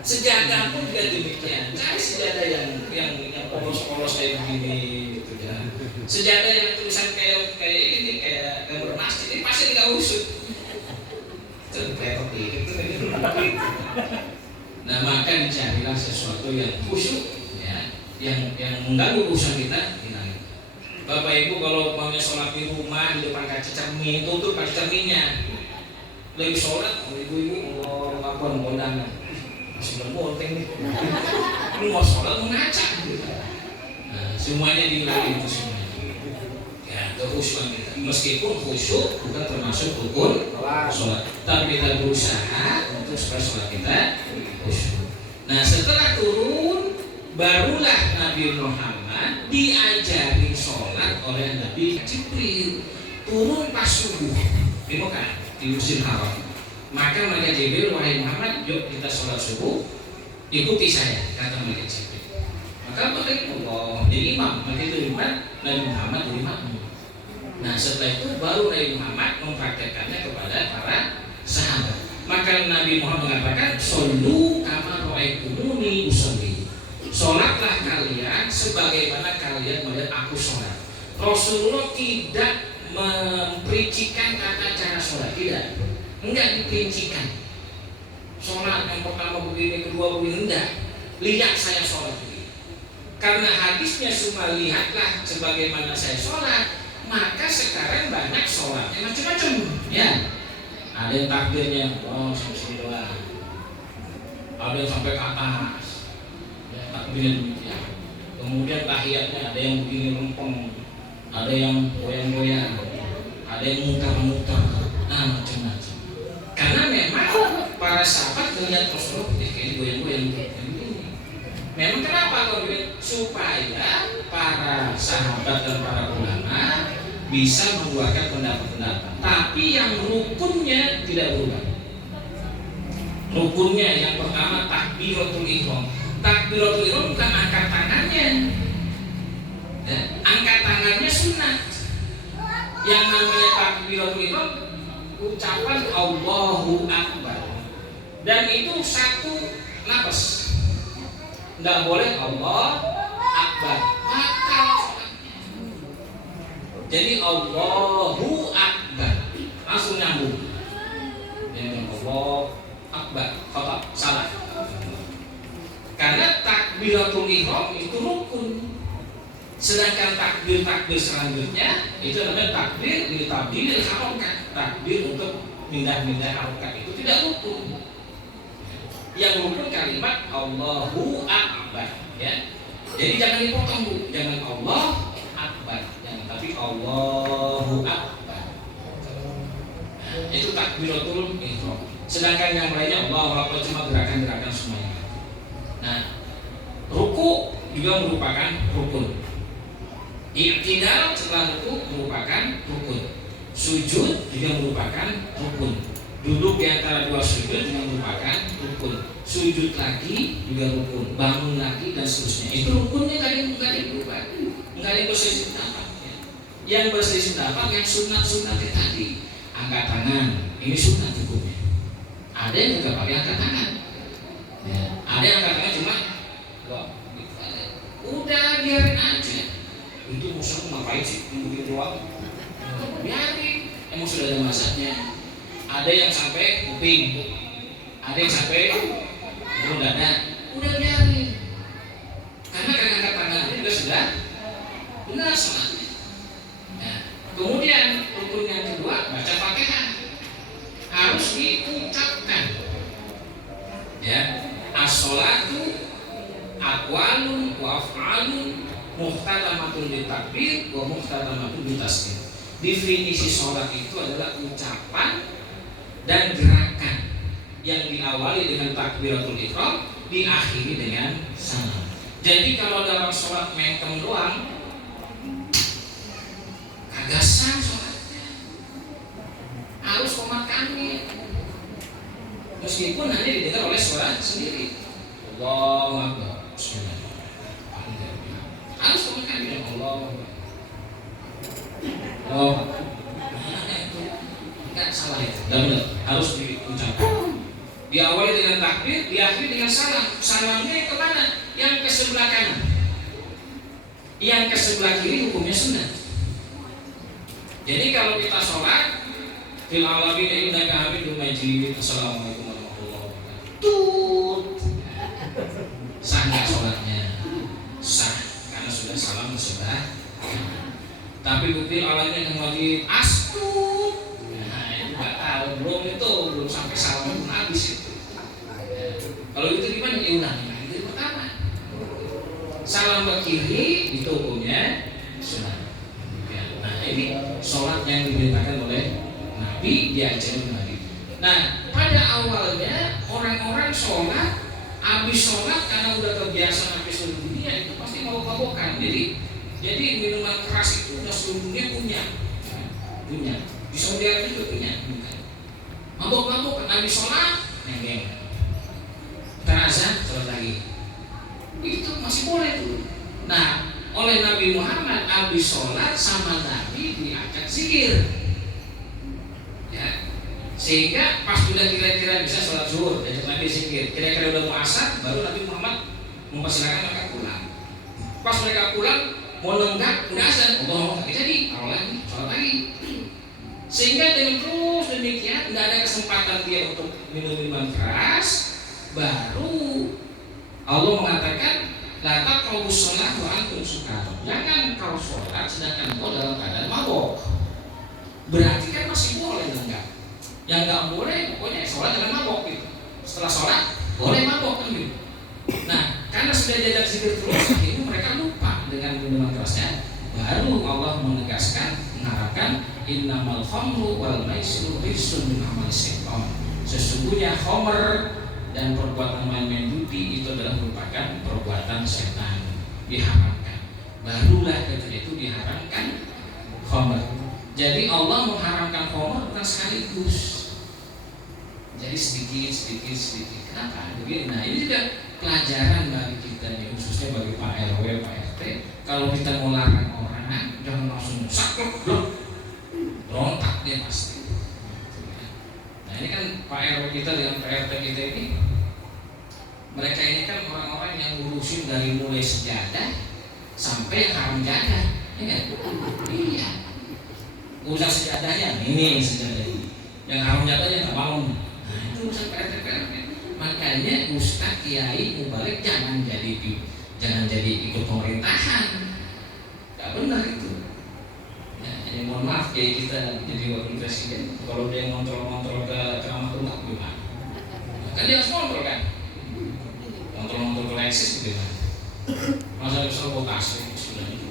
Sejadah pun juga demikian. Cari sejadah yang polos-polos kayak begini gitu ya. Sejadah yang tulisan kayak ini kayak bermasjid ini pasti nggak usut. Repot gitu. Nah maka dicarilah sesuatu yang khusyuk ya, yang mengganggu urusan kita hilang. Bapak Ibu kalau mau sholat di rumah di depan kaca cermin, tutup kaca cerminnya. Lagi sholat, ibu-ibu mau kondangan. Masih berbonteng nih. Lu mau sholat mau ngaca gitu. Nah, semuanya dihilangin itu semuanya. Ya, kekhusyuan kita. Meskipun khusyuk bukan termasuk rukun sholat, tapi kita berusaha untuk supaya sholat kita khusyuk. Nah, setelah turun, barulah Nabi Muhammad diajari sholat oleh Nabi Jibril. Turun pas subuh di Mekah, di Masjidil Haram. Maka mereka Jibril, wahai Muhammad, yuk kita sholat subuh, ikuti saya, kata mereka Jibril. Maka mereka jadi imam, mereka itu imam, Nabi Muhammad jadi makmum. Nah setelah itu baru Nabi Muhammad mempraktekkannya kepada para sahabat. Maka Nabi Muhammad mengatakan, "Shollu kama ra'aitumuni usolli." Sholatlah kalian sebagaimana kalian melihat aku sholat. Rasulullah tidak memperincikan tata cara sholat, tidak. Enggak diperincikan. Sholat yang pertama begini, kedua begini, enggak. Lihat saya sholat begini. Karena hadisnya cuma lihatlah sebagaimana saya sholat, maka sekarang banyak sholatnya macam-macam. Ya, ada yang takbirnya, sampai sini doang. Ada yang sampai ke atas. Ya, takbirnya demikian. Kemudian tahiyatnya ada yang begini lempeng, ada yang goyang-goyang, ada yang muter-muter. Nah, macam-macam. Karena memang para sahabat melihat Rasulullah kayak goyang-goyang begini. Memang kenapa kalau begini? Supaya para sahabat dan para ulama bisa mengeluarkan pendapat-pendapat. Tapi yang rukunnya tidak berubah. Rukunnya yang pertama takbiratul ihram. Takbiratul ihram bukan angkat tangannya. Angkat tangannya sunnah. Yang namanya takbiratul ihram ucapan Allahu Akbar, dan itu satu nafas. Tidak boleh Allah Akbar, batal sholatnya. Jadi Allahu Akbar langsung nyambung. Yang Allah Akbar, salah. Karena takbiratul ihram itu rukun. Sedangkan takbir selanjutnya itu namanya takbir harokat, takbir untuk pindah-pindah harokat itu tidak rukun. Yang rukun kalimat Allahu Akbar, ya. Jadi jangan dipotong Bu, jangan Allah Akbar, jangan, tapi Allahu Akbar. Nah, itu takbiratul ihram. Sedangkan yang lainnya Allahu Akbar cuma gerakan-gerakan semuanya. Nah, ruku juga merupakan rukun. I'tidal setelah ruku merupakan rukun. Sujud juga merupakan rukun. Duduk di antara dua sujud juga merupakan rukun. Sujud lagi juga rukun. Bangun lagi dan seterusnya. Itu rukunnya nggak ada yang berubah. Nggak ada yang berselisih pendapat. Yang berselisih pendapat yang sunat-sunat tadi. Angkat tangan, ini sunat hukumnya. Ada yang juga pakai angkat tangan. Ya. Ada yang angkat tangan cuma udah biarin aja. Itu musuh ngapain sih? Begitu doang. Biarin. Emang sudah ada masanya. Ada yang sampai kuping, ada yang sampai belum dada. Udah biarin. Karena angkat tangan itu juga sudah benar sholatnya. Nah, kemudian rukun yang kedua baca Fatihah harus diucapkan. Ya, as-sholatu aqwalun wa af'alun muhtatamatun bitakbir wa muhtatamatun bitasbih. Definisi sholat itu adalah ucapan dan gerakan yang diawali dengan takbiratul ihram, diakhiri dengan salam. Jadi kalau dalam sholat mentem doang, kagak sah sholatnya. Harus qomat kamil. Meskipun hanya didengar oleh suara sendiri. Allahu Akbar. Harus qomat kamil. Allahu Akbar. Oh, enggak salah itu. Enggak benar. Harus diucapkan. Diawali dengan takbir, diakhiri dengan salam. Salamnya yang kemana? Yang ke sebelah kanan. Yang ke sebelah kiri hukumnya sunat. Jadi kalau kita sholat, fil alamin innaka hamidum majid. Assalamualaikum warahmatullahi wabarakatuh. Tut. Sah nggak sholatnya? Sah, karena sudah salam ke sebelah. Tapi bukti awalnya yang wajib astut. Nah itu nggak tahu, belum sampai salam pun habis itu. Kalau itu gimana? Ya ulangi lagi dari pertama. Salam ke kiri itu hukumnya sunat. Nah ini sholat yang diberitakan oleh Nabi, diajarkan Nabi. Nah pada awalnya orang-orang sholat, habis sholat karena udah kebiasaan habis seluruh dunia itu pasti mabok-mabokan. Jadi minuman keras itu udah seluruh dunia punya. Di Saudi Arabia juga punya. Mabok-mabok habis sholat, nenggeng. Azan sholat lagi. Itu masih boleh tuh. Nah, oleh Nabi Muhammad habis sholat sama Nabi diajak zikir. Ya. Sehingga pas sudah kira-kira bisa sholat zuhur, diajak Nabi zikir. Kira-kira udah mau asar, baru Nabi Muhammad mempersilakan mereka pulang. Pas mereka pulang mau nenggak, udah azan, Allah nggak jadi, taruh lagi, sholat lagi. Sehingga dengan terus demikian, nggak ada kesempatan dia untuk minum minuman keras. Baru Allah mengatakan, la taqrabus shalah wa antum sukara. Jangan kau sholat sedangkan kau dalam keadaan mabok. Berarti kan masih boleh enggak? Yang nggak boleh pokoknya sholat dengan mabok gitu. Setelah sholat boleh mabok kan gitu. Nah, karena sudah diajak zikir terus, akhirnya mereka lupa dengan minuman kerasnya. Baru Allah menegaskan, mengharapkan innamal khamru wal maisiru rijsun min amali syaitan. Sesungguhnya khamr dan perbuatan main-main judi itu adalah merupakan perbuatan setan, diharamkan. Barulah ketika itu diharamkan khamr. Jadi Allah mengharamkan khamr bukan sekaligus. Jadi sedikit. Kenapa? Nah ini juga pelajaran bagi kita nih, khususnya bagi Pak RW, Pak RT. Kalau kita mau larang orang, jangan langsung saklek, rontak dia pasti. Nah ini kan Pak RW kita dengan Pak RT kita ini, mereka ini kan orang-orang yang ngurusin dari mulai sejadah sampai haram jadah, ya kan? Iya. Urusan sejadahnya, ini sejadah ini. Yang haram jadahnya nggak mau. Nah itu urusan Pak RT. Makanya Ustadz Kiai Mubalik jangan jadi ikut pemerintahan, nggak benar itu. Ya, jadi mohon maaf Kiai kita jadi wakil presiden, kalau dia ngontrol ke ceramah umat gimana? Kan dia harus kontrol kan, kontrol ke Lexis gitu kan. Masa bisa votasi sudah itu.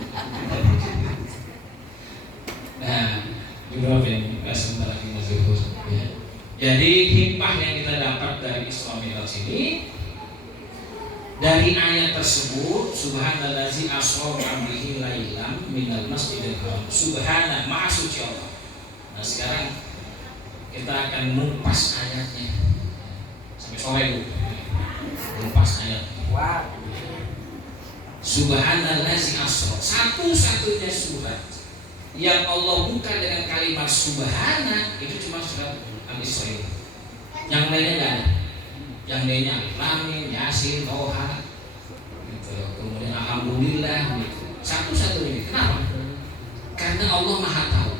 Nah, juga ini sebentar lagi masuk ya. Jadi hikmah yang kita dapat dari Isra Mi'raj ini, dari ayat tersebut, subhanallazi asra bi'amrihi lailan minal masjidil haram. Subhana, maha suci Allah. Nah, sekarang kita akan mengupas ayatnya sampai sore dulu. Mengupas ayat. Wow. Subhanallazi asra, satu-satunya surat yang Allah buka dengan kalimat subhana itu cuma surat Al-Isra. Yang lainnya enggak ada. Yang lainnya Alif-Lam Mim, Yasin, Toha, gitu. Kemudian Alhamdulillah, gitu. Satu-satunya. Kenapa? Karena Allah Maha Tahu.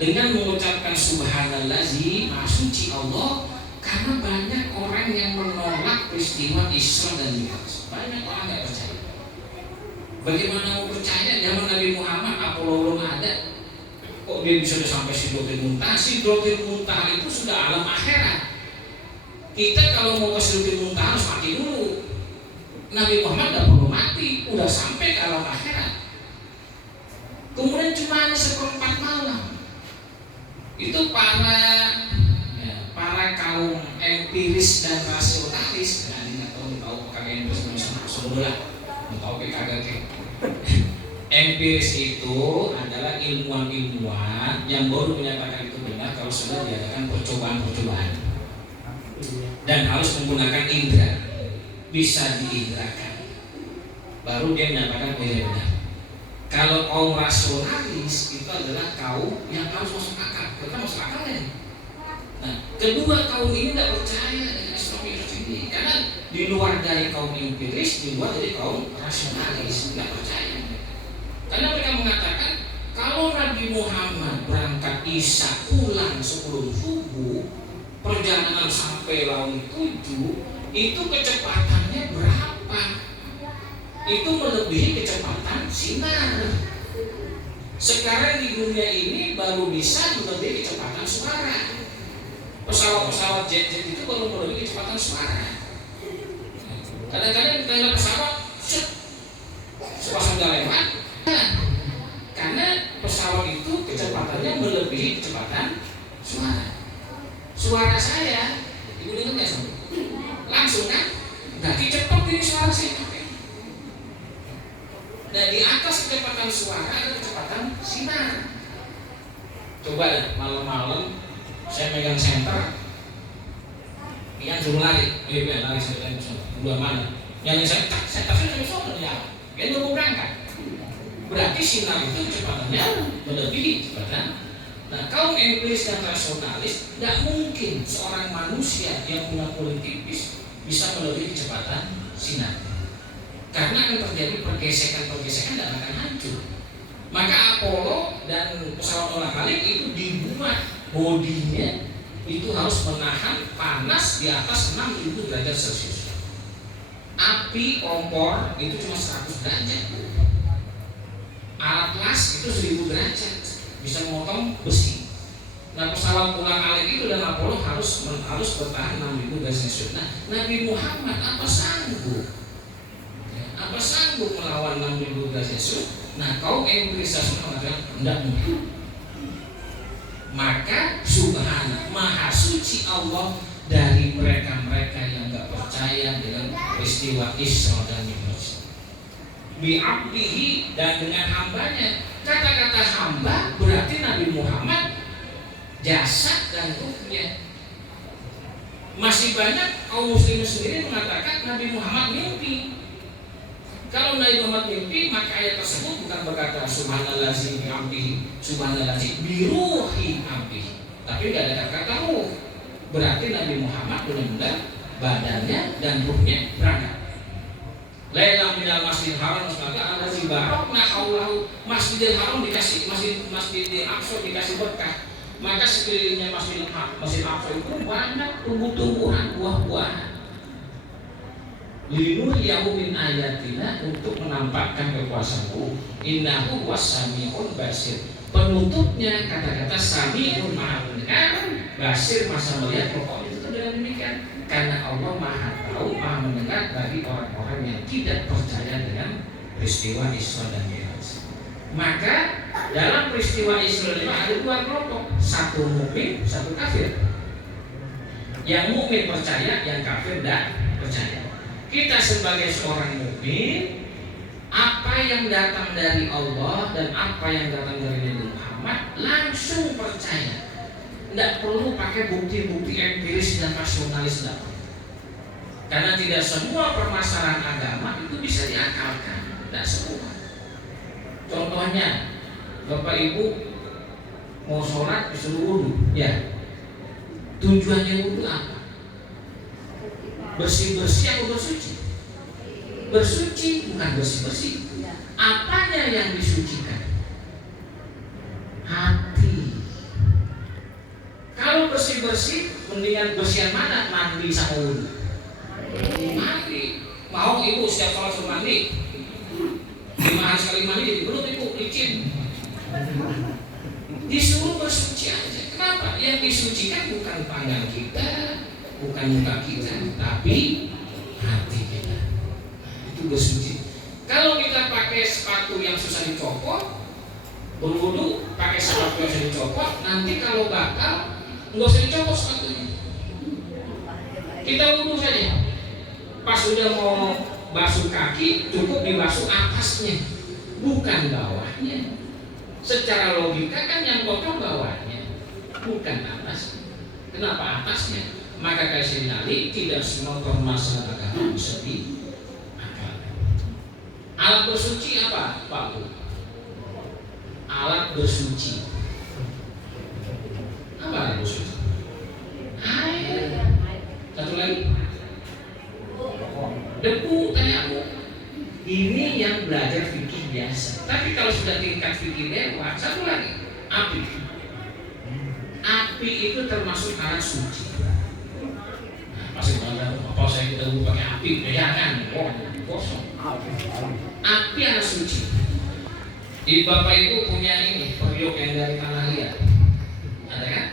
Dengan mengucapkan subhanallazi, maha suci Allah, karena banyak orang yang menolak peristiwa Isra dan Mi'raj. Banyak orang nggak percaya. Bagaimana mau percaya? Zaman Nabi Muhammad Apollo belum ada. Kok dia bisa sampai Sidratul Muntaha? Sidratul Muntaha itu sudah alam akhirat. Kita kalau mau ke Sidratul Muntaha harus mati dulu. Nabi Muhammad tidak perlu mati, udah sampai ke alam akhirat. Kemudian cuma hanya seperempat malam. Itu para kaum empiris dan rasionalis. Nah, ini tahu kagak empiris sebelah. Tahu kagak ke? Empiris itu adalah ilmuwan-ilmuwan yang baru menyatakan itu benar kalau sudah diadakan percobaan-percobaan dan harus menggunakan indera, bisa diindrakan, baru dia menyatakan oh iya benar. Kalau kaum rasionalis itu adalah kaum yang harus masuk akal, karena masuk akal ya. Nah, kedua kaum ini tidak percaya dengan Isra Mi'raj ini, karena di luar dari kaum empiris, di luar dari kaum rasionalis, tidak percaya. Karena mereka mengatakan kalau Nabi Muhammad berangkat Isya pulang sebelum subuh, perjalanan sampai Laut 7, itu kecepatannya berapa? Itu melebihi kecepatan sinar. Sekarang di dunia ini baru bisa melebihi kecepatan suara. Pesawat-pesawat jet-jet itu baru melebihi kecepatan suara. Kadang-kadang kita lihat pesawat, pas sudah lewat, karena pesawat itu kecepatannya melebihi kecepatan suara. Suara saya, ibu dengar nggak sampai? Langsung kan? Berarti cepat ini suara saya. Dan di atas kecepatan suara ada kecepatan sinar. Coba deh malam-malam saya megang senter, Pian suruh lari, lari saya dua mana? Yang saya sudah sono ya, dia mau berangkat. Berarti sinar itu kecepatannya melebihi kecepatan. Nah, kaum empiris dan rasionalis tidak mungkin seorang manusia yang punya kulit tipis bisa melebihi kecepatan sinar. Karena akan terjadi pergesekan dan akan hancur. Maka Apollo dan pesawat olah balik itu dibuat bodinya itu harus menahan panas di atas 6.000 derajat Celcius. Api kompor itu cuma 100 derajat. Alat las itu 1.000 derajat, bisa memotong besi. Nah, pesawat ulang alik itu dan Apollo harus bertahan 6.000 derajat Celcius. Nah, Nabi Muhammad apa sanggup melawan 6.000 derajat Celcius? Nah, kaum empiris mengatakan tidak mungkin. Maka subhana, maha suci Allah dari mereka-mereka yang tidak percaya dengan peristiwa Isra dan Mi'raj. Bi'abdihi, dan dengan hambanya. Kata-kata hamba berarti Nabi Muhammad jasad dan ruhnya. Masih banyak kaum muslimin sendiri mengatakan Nabi Muhammad mimpi. Kalau Nabi Muhammad mimpi, maka ayat tersebut bukan berkata subhanallazi bi'amdihi, subhanallazi biruhi abdihi, tapi tidak ada kata ruh. Berarti Nabi Muhammad benar-benar badannya dan ruhnya berangkat. Lailan minal masjidil haram maka allazi barakna haulahu, Masjidil Haram dikasih Masjidil Aqsa dikasih berkah. Maka sekelilingnya Masjidil Aqsa itu banyak tumbuh-tumbuhan, buah-buahan. Linuhyahu min ayatina, untuk menampakkan kekuasaanku. Innahu was-sami'un basir. Penutupnya kata-kata sami'un, maha mendengar, basir masa melihat. Pokoknya itu dengan demikian. Karena Allah maha tahu, maha mendengar bagi orang-orang yang tidak percaya dengan peristiwa Isra dan Mi'raj. Maka dalam peristiwa Isra dan Mi'raj ada dua kelompok, satu mukmin, satu kafir. Yang mukmin percaya, yang kafir tidak percaya. Kita sebagai seorang mukmin, apa yang datang dari Allah dan apa yang datang dari Nabi Muhammad langsung percaya. Tidak perlu pakai bukti-bukti empiris dan rasionalis, tidak perlu. Karena tidak semua permasalahan agama itu bisa diakalkan, tidak semua. Contohnya, Bapak Ibu mau sholat disuruh wudhu, ya. Tujuannya wudhu apa? Bersih-bersih atau bersuci? Bersuci, bukan bersih-bersih. Apanya yang disucikan? Hati. Kalau bersih-bersih, mendingan bersihan mana? Mandi sama wudhu? Mandi. Mau ibu setiap sholat suruh mandi? 5 hari sekali mandi, belum ibu licin. Disuruh bersuci aja. Kenapa? Yang disucikan bukan tangan kita, bukan muka kita, tapi hati kita. Itu bersuci. Kalau kita pakai sepatu yang susah dicopot, berwudu pakai sepatu yang susah dicopot, nanti kalau bakal nggak usah dicopot sepatunya. Kita wudu saja. Pas udah mau basuh kaki, cukup dibasuh atasnya, bukan bawahnya. Secara logika kan yang kotor bawahnya, bukan atas. Kenapa atasnya? Maka kasih nali tidak semua permasalahan agama bisa diakalkan. Alat bersuci apa, Pak Bu? Alat bersuci. Apa alat bersuci? Air. Satu lagi. Debu, tanyamu. Ini yang belajar fikih biasa. Tapi kalau sudah tingkat fikih dewa, satu lagi, api. Api itu termasuk alat suci. Nah, pasti apa saya kita dulu pakai api, ya kan? Oh, kosong. Api alat suci. Di Bapak Ibu punya ini periuk yang dari tanah liat, ada kan?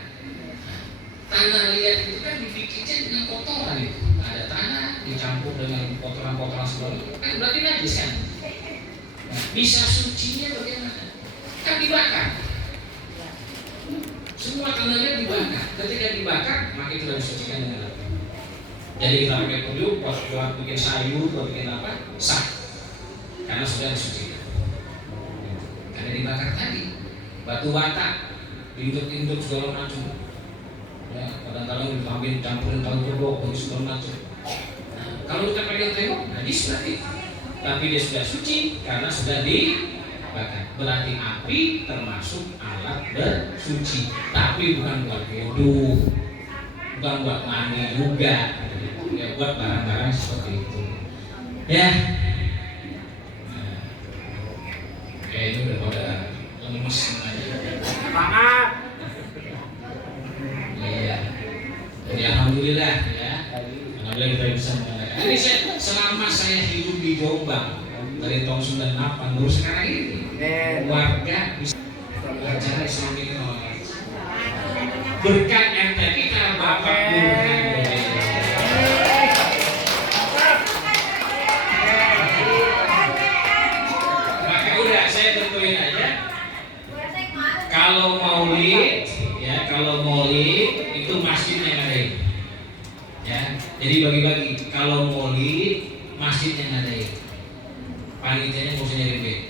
Tanah liat itu kan dibikinnya dengan kotoran itu. Ada tanah dicampur dengan kotoran-kotoran sebagainya, kan berarti najis kan? Nah, bisa sucinya bagaimana? Kan dibakar. Semua tanahnya dibakar. Ketika dibakar, maka itu sudah disucikan dengan api. Jadi kita pakai periuk buat bikin sayur, buat bikin apa? Sah. Karena sudah disucikan. Karena dibakar tadi. Batu bata, induk-induk segala macam. Ya, kadang-kadang diambil campurin tahu jeruk, bagi segala macam. Nah, kalau kita pegang tembok, najis berarti. Tapi dia sudah suci karena sudah dibakar. Berarti api termasuk alat bersuci, tapi bukan buat wudhu, bukan buat mandi juga, ya buat barang-barang seperti itu. Ya, nah, ini udah pada lemes semuanya. Semangat. Iya. Jadi alhamdulillah ya. Alhamdulillah kita bisa mengadakan. Ini selama saya hidup di Jombang dari tahun 98 baru sekarang ini warga bisa belajar Islamic knowledge. Berkat MT kita Bapak Burhan. Maka udah saya tentuin aja. Kalau maulid ya, kalau maulid itu masjid yang ada. Ya, jadi bagi-bagi. Kalau maulid masjid yang ada. Panitianya nggak usah nyari duit,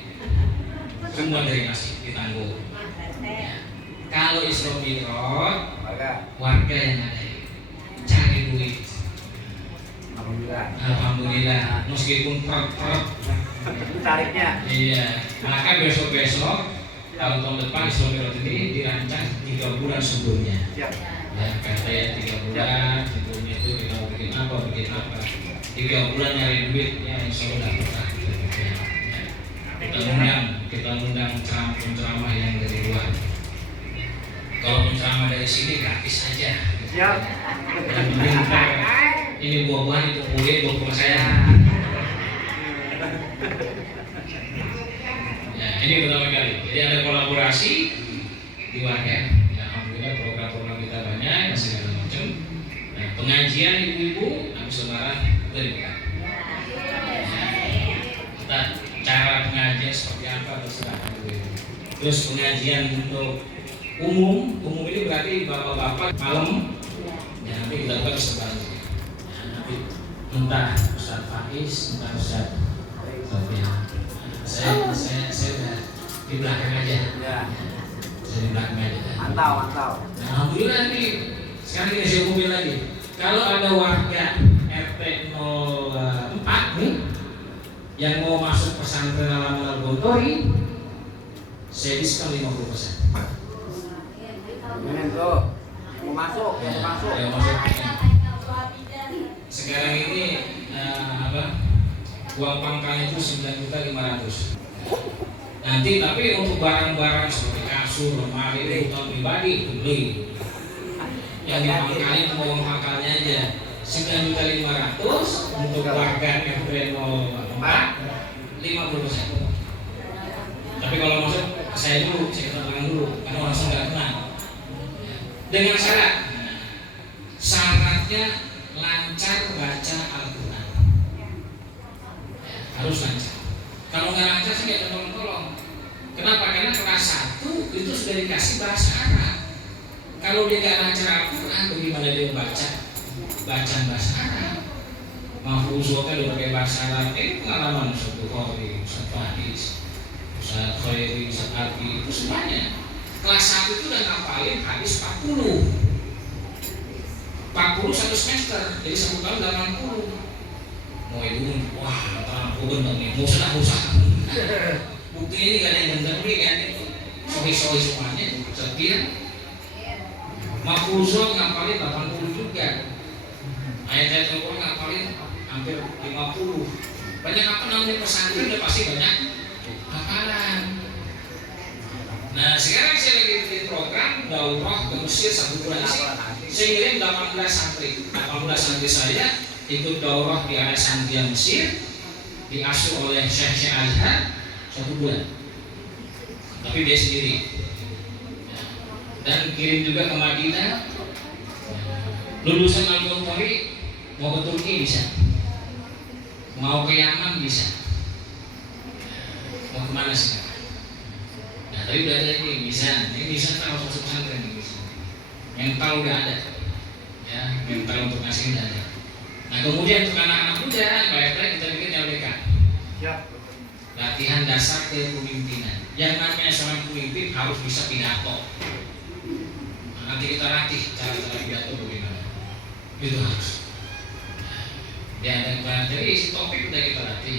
semua dari masjid ditanggung. Ya. Kalau Isra Mi'raj warga yang ada cari duit. Alhamdulillah. Meskipun per Tariknya. iya. Maka besok-besok tahun depan Isra Mi'raj ini dirancang 3 bulan sebelumnya. Ya, katanya 3 bulan sebelumnya itu kita mau bikin apa. 3 bulan nyari duit ya, insya Allah dapat. Kita undang ceramah yang dari luar. Kalau penceramah dari sini gratis saja. Siap. Ini buah-buahan itu kulit buat rumah saya. Ya, ini pertama kali. Jadi ada kolaborasi di warga. Ya, alhamdulillah program-program kita banyak, segala macam. Nah, pengajian ibu-ibu habis lebaran udah dibuka. Kita cara pengajian seperti apa terserah ibu-ibu. Terus pengajian untuk umum ini berarti bapak-bapak malam. Ya, nanti kita buka sebanyak. Nanti entah Ustaz Faiz, entah Ustaz Sofian. Saya udah di belakang aja. Ya. Saya di belakang aja. Mantau. Nah, alhamdulillah nih. Sekarang ini saya umumin lagi. Kalau ada warga RT 04 nih yang mau masuk pesantren Al Gontori, saya diskon 50%. Ini tuh mau masuk, Ya, mau masuk. yang masuk. Sekarang ini uang pangkalnya itu 9.500.000. Nanti tapi untuk barang-barang seperti kasur, lemari, kebutuhan pribadi itu beli. Yang dipangkalin itu uang pangkalnya aja 9.500.000 untuk warga RT 04 50%. Tapi kalau masuk saya dulu, saya kenalan dulu karena orang saya nggak kenal. Dengan syaratnya lancar baca Al-Quran. Harus lancar. Kalau nggak lancar sih nggak tolong. Kenapa? Karena kelas 1 itu sudah dikasih bahasa Arab. Kalau dia nggak lancar Al-Quran, bagaimana dia baca bacaan bahasa Arab? Mahfuznya udah pakai bahasa Arab. Ini pengalaman Ustaz Bukhari, Ustaz Faiz, Ustaz Khairi, Ustaz Abi, itu semuanya. Kelas 1 itu udah ngapalin hadis 40 satu semester, jadi 1 tahun 80. Mau ibu, wah, aku bener nih, mau usaha. Buktinya ini gak ada yang bener nih kan, sohi semuanya, setia. Mahfuzah ngapalin 80 juga. Ayat-ayat Al-Quran ngapalin hampir 50. Banyak apa namanya pesantren udah pasti banyak hafalan. Nah sekarang saya lagi di program daurah ke Mesir 1 bulan ini. Saya ngirim 18 santri saya ikut daurah di Alexandria Mesir, diasuh oleh Syekh Azhar 1 bulan. Tapi dia sendiri. Dan kirim juga ke Madinah. Lulusan Al-Gontori mau ke Turki bisa, mau ke Yaman bisa, mau kemana sekarang? Nah tapi udah ada ini bisa kalau masuk pesantren ini bisa. Mental udah ada, ya mental untuk ngasih udah ada. Nah kemudian untuk anak-anak muda, baik-baik kita bikin LDK. Siap. Latihan dasar kepemimpinan. Yang namanya seorang pemimpin harus bisa pidato. Nah, nanti kita latih cara pidato bagaimana. Itu harus. Ya dan jadi isi topik udah kita latih.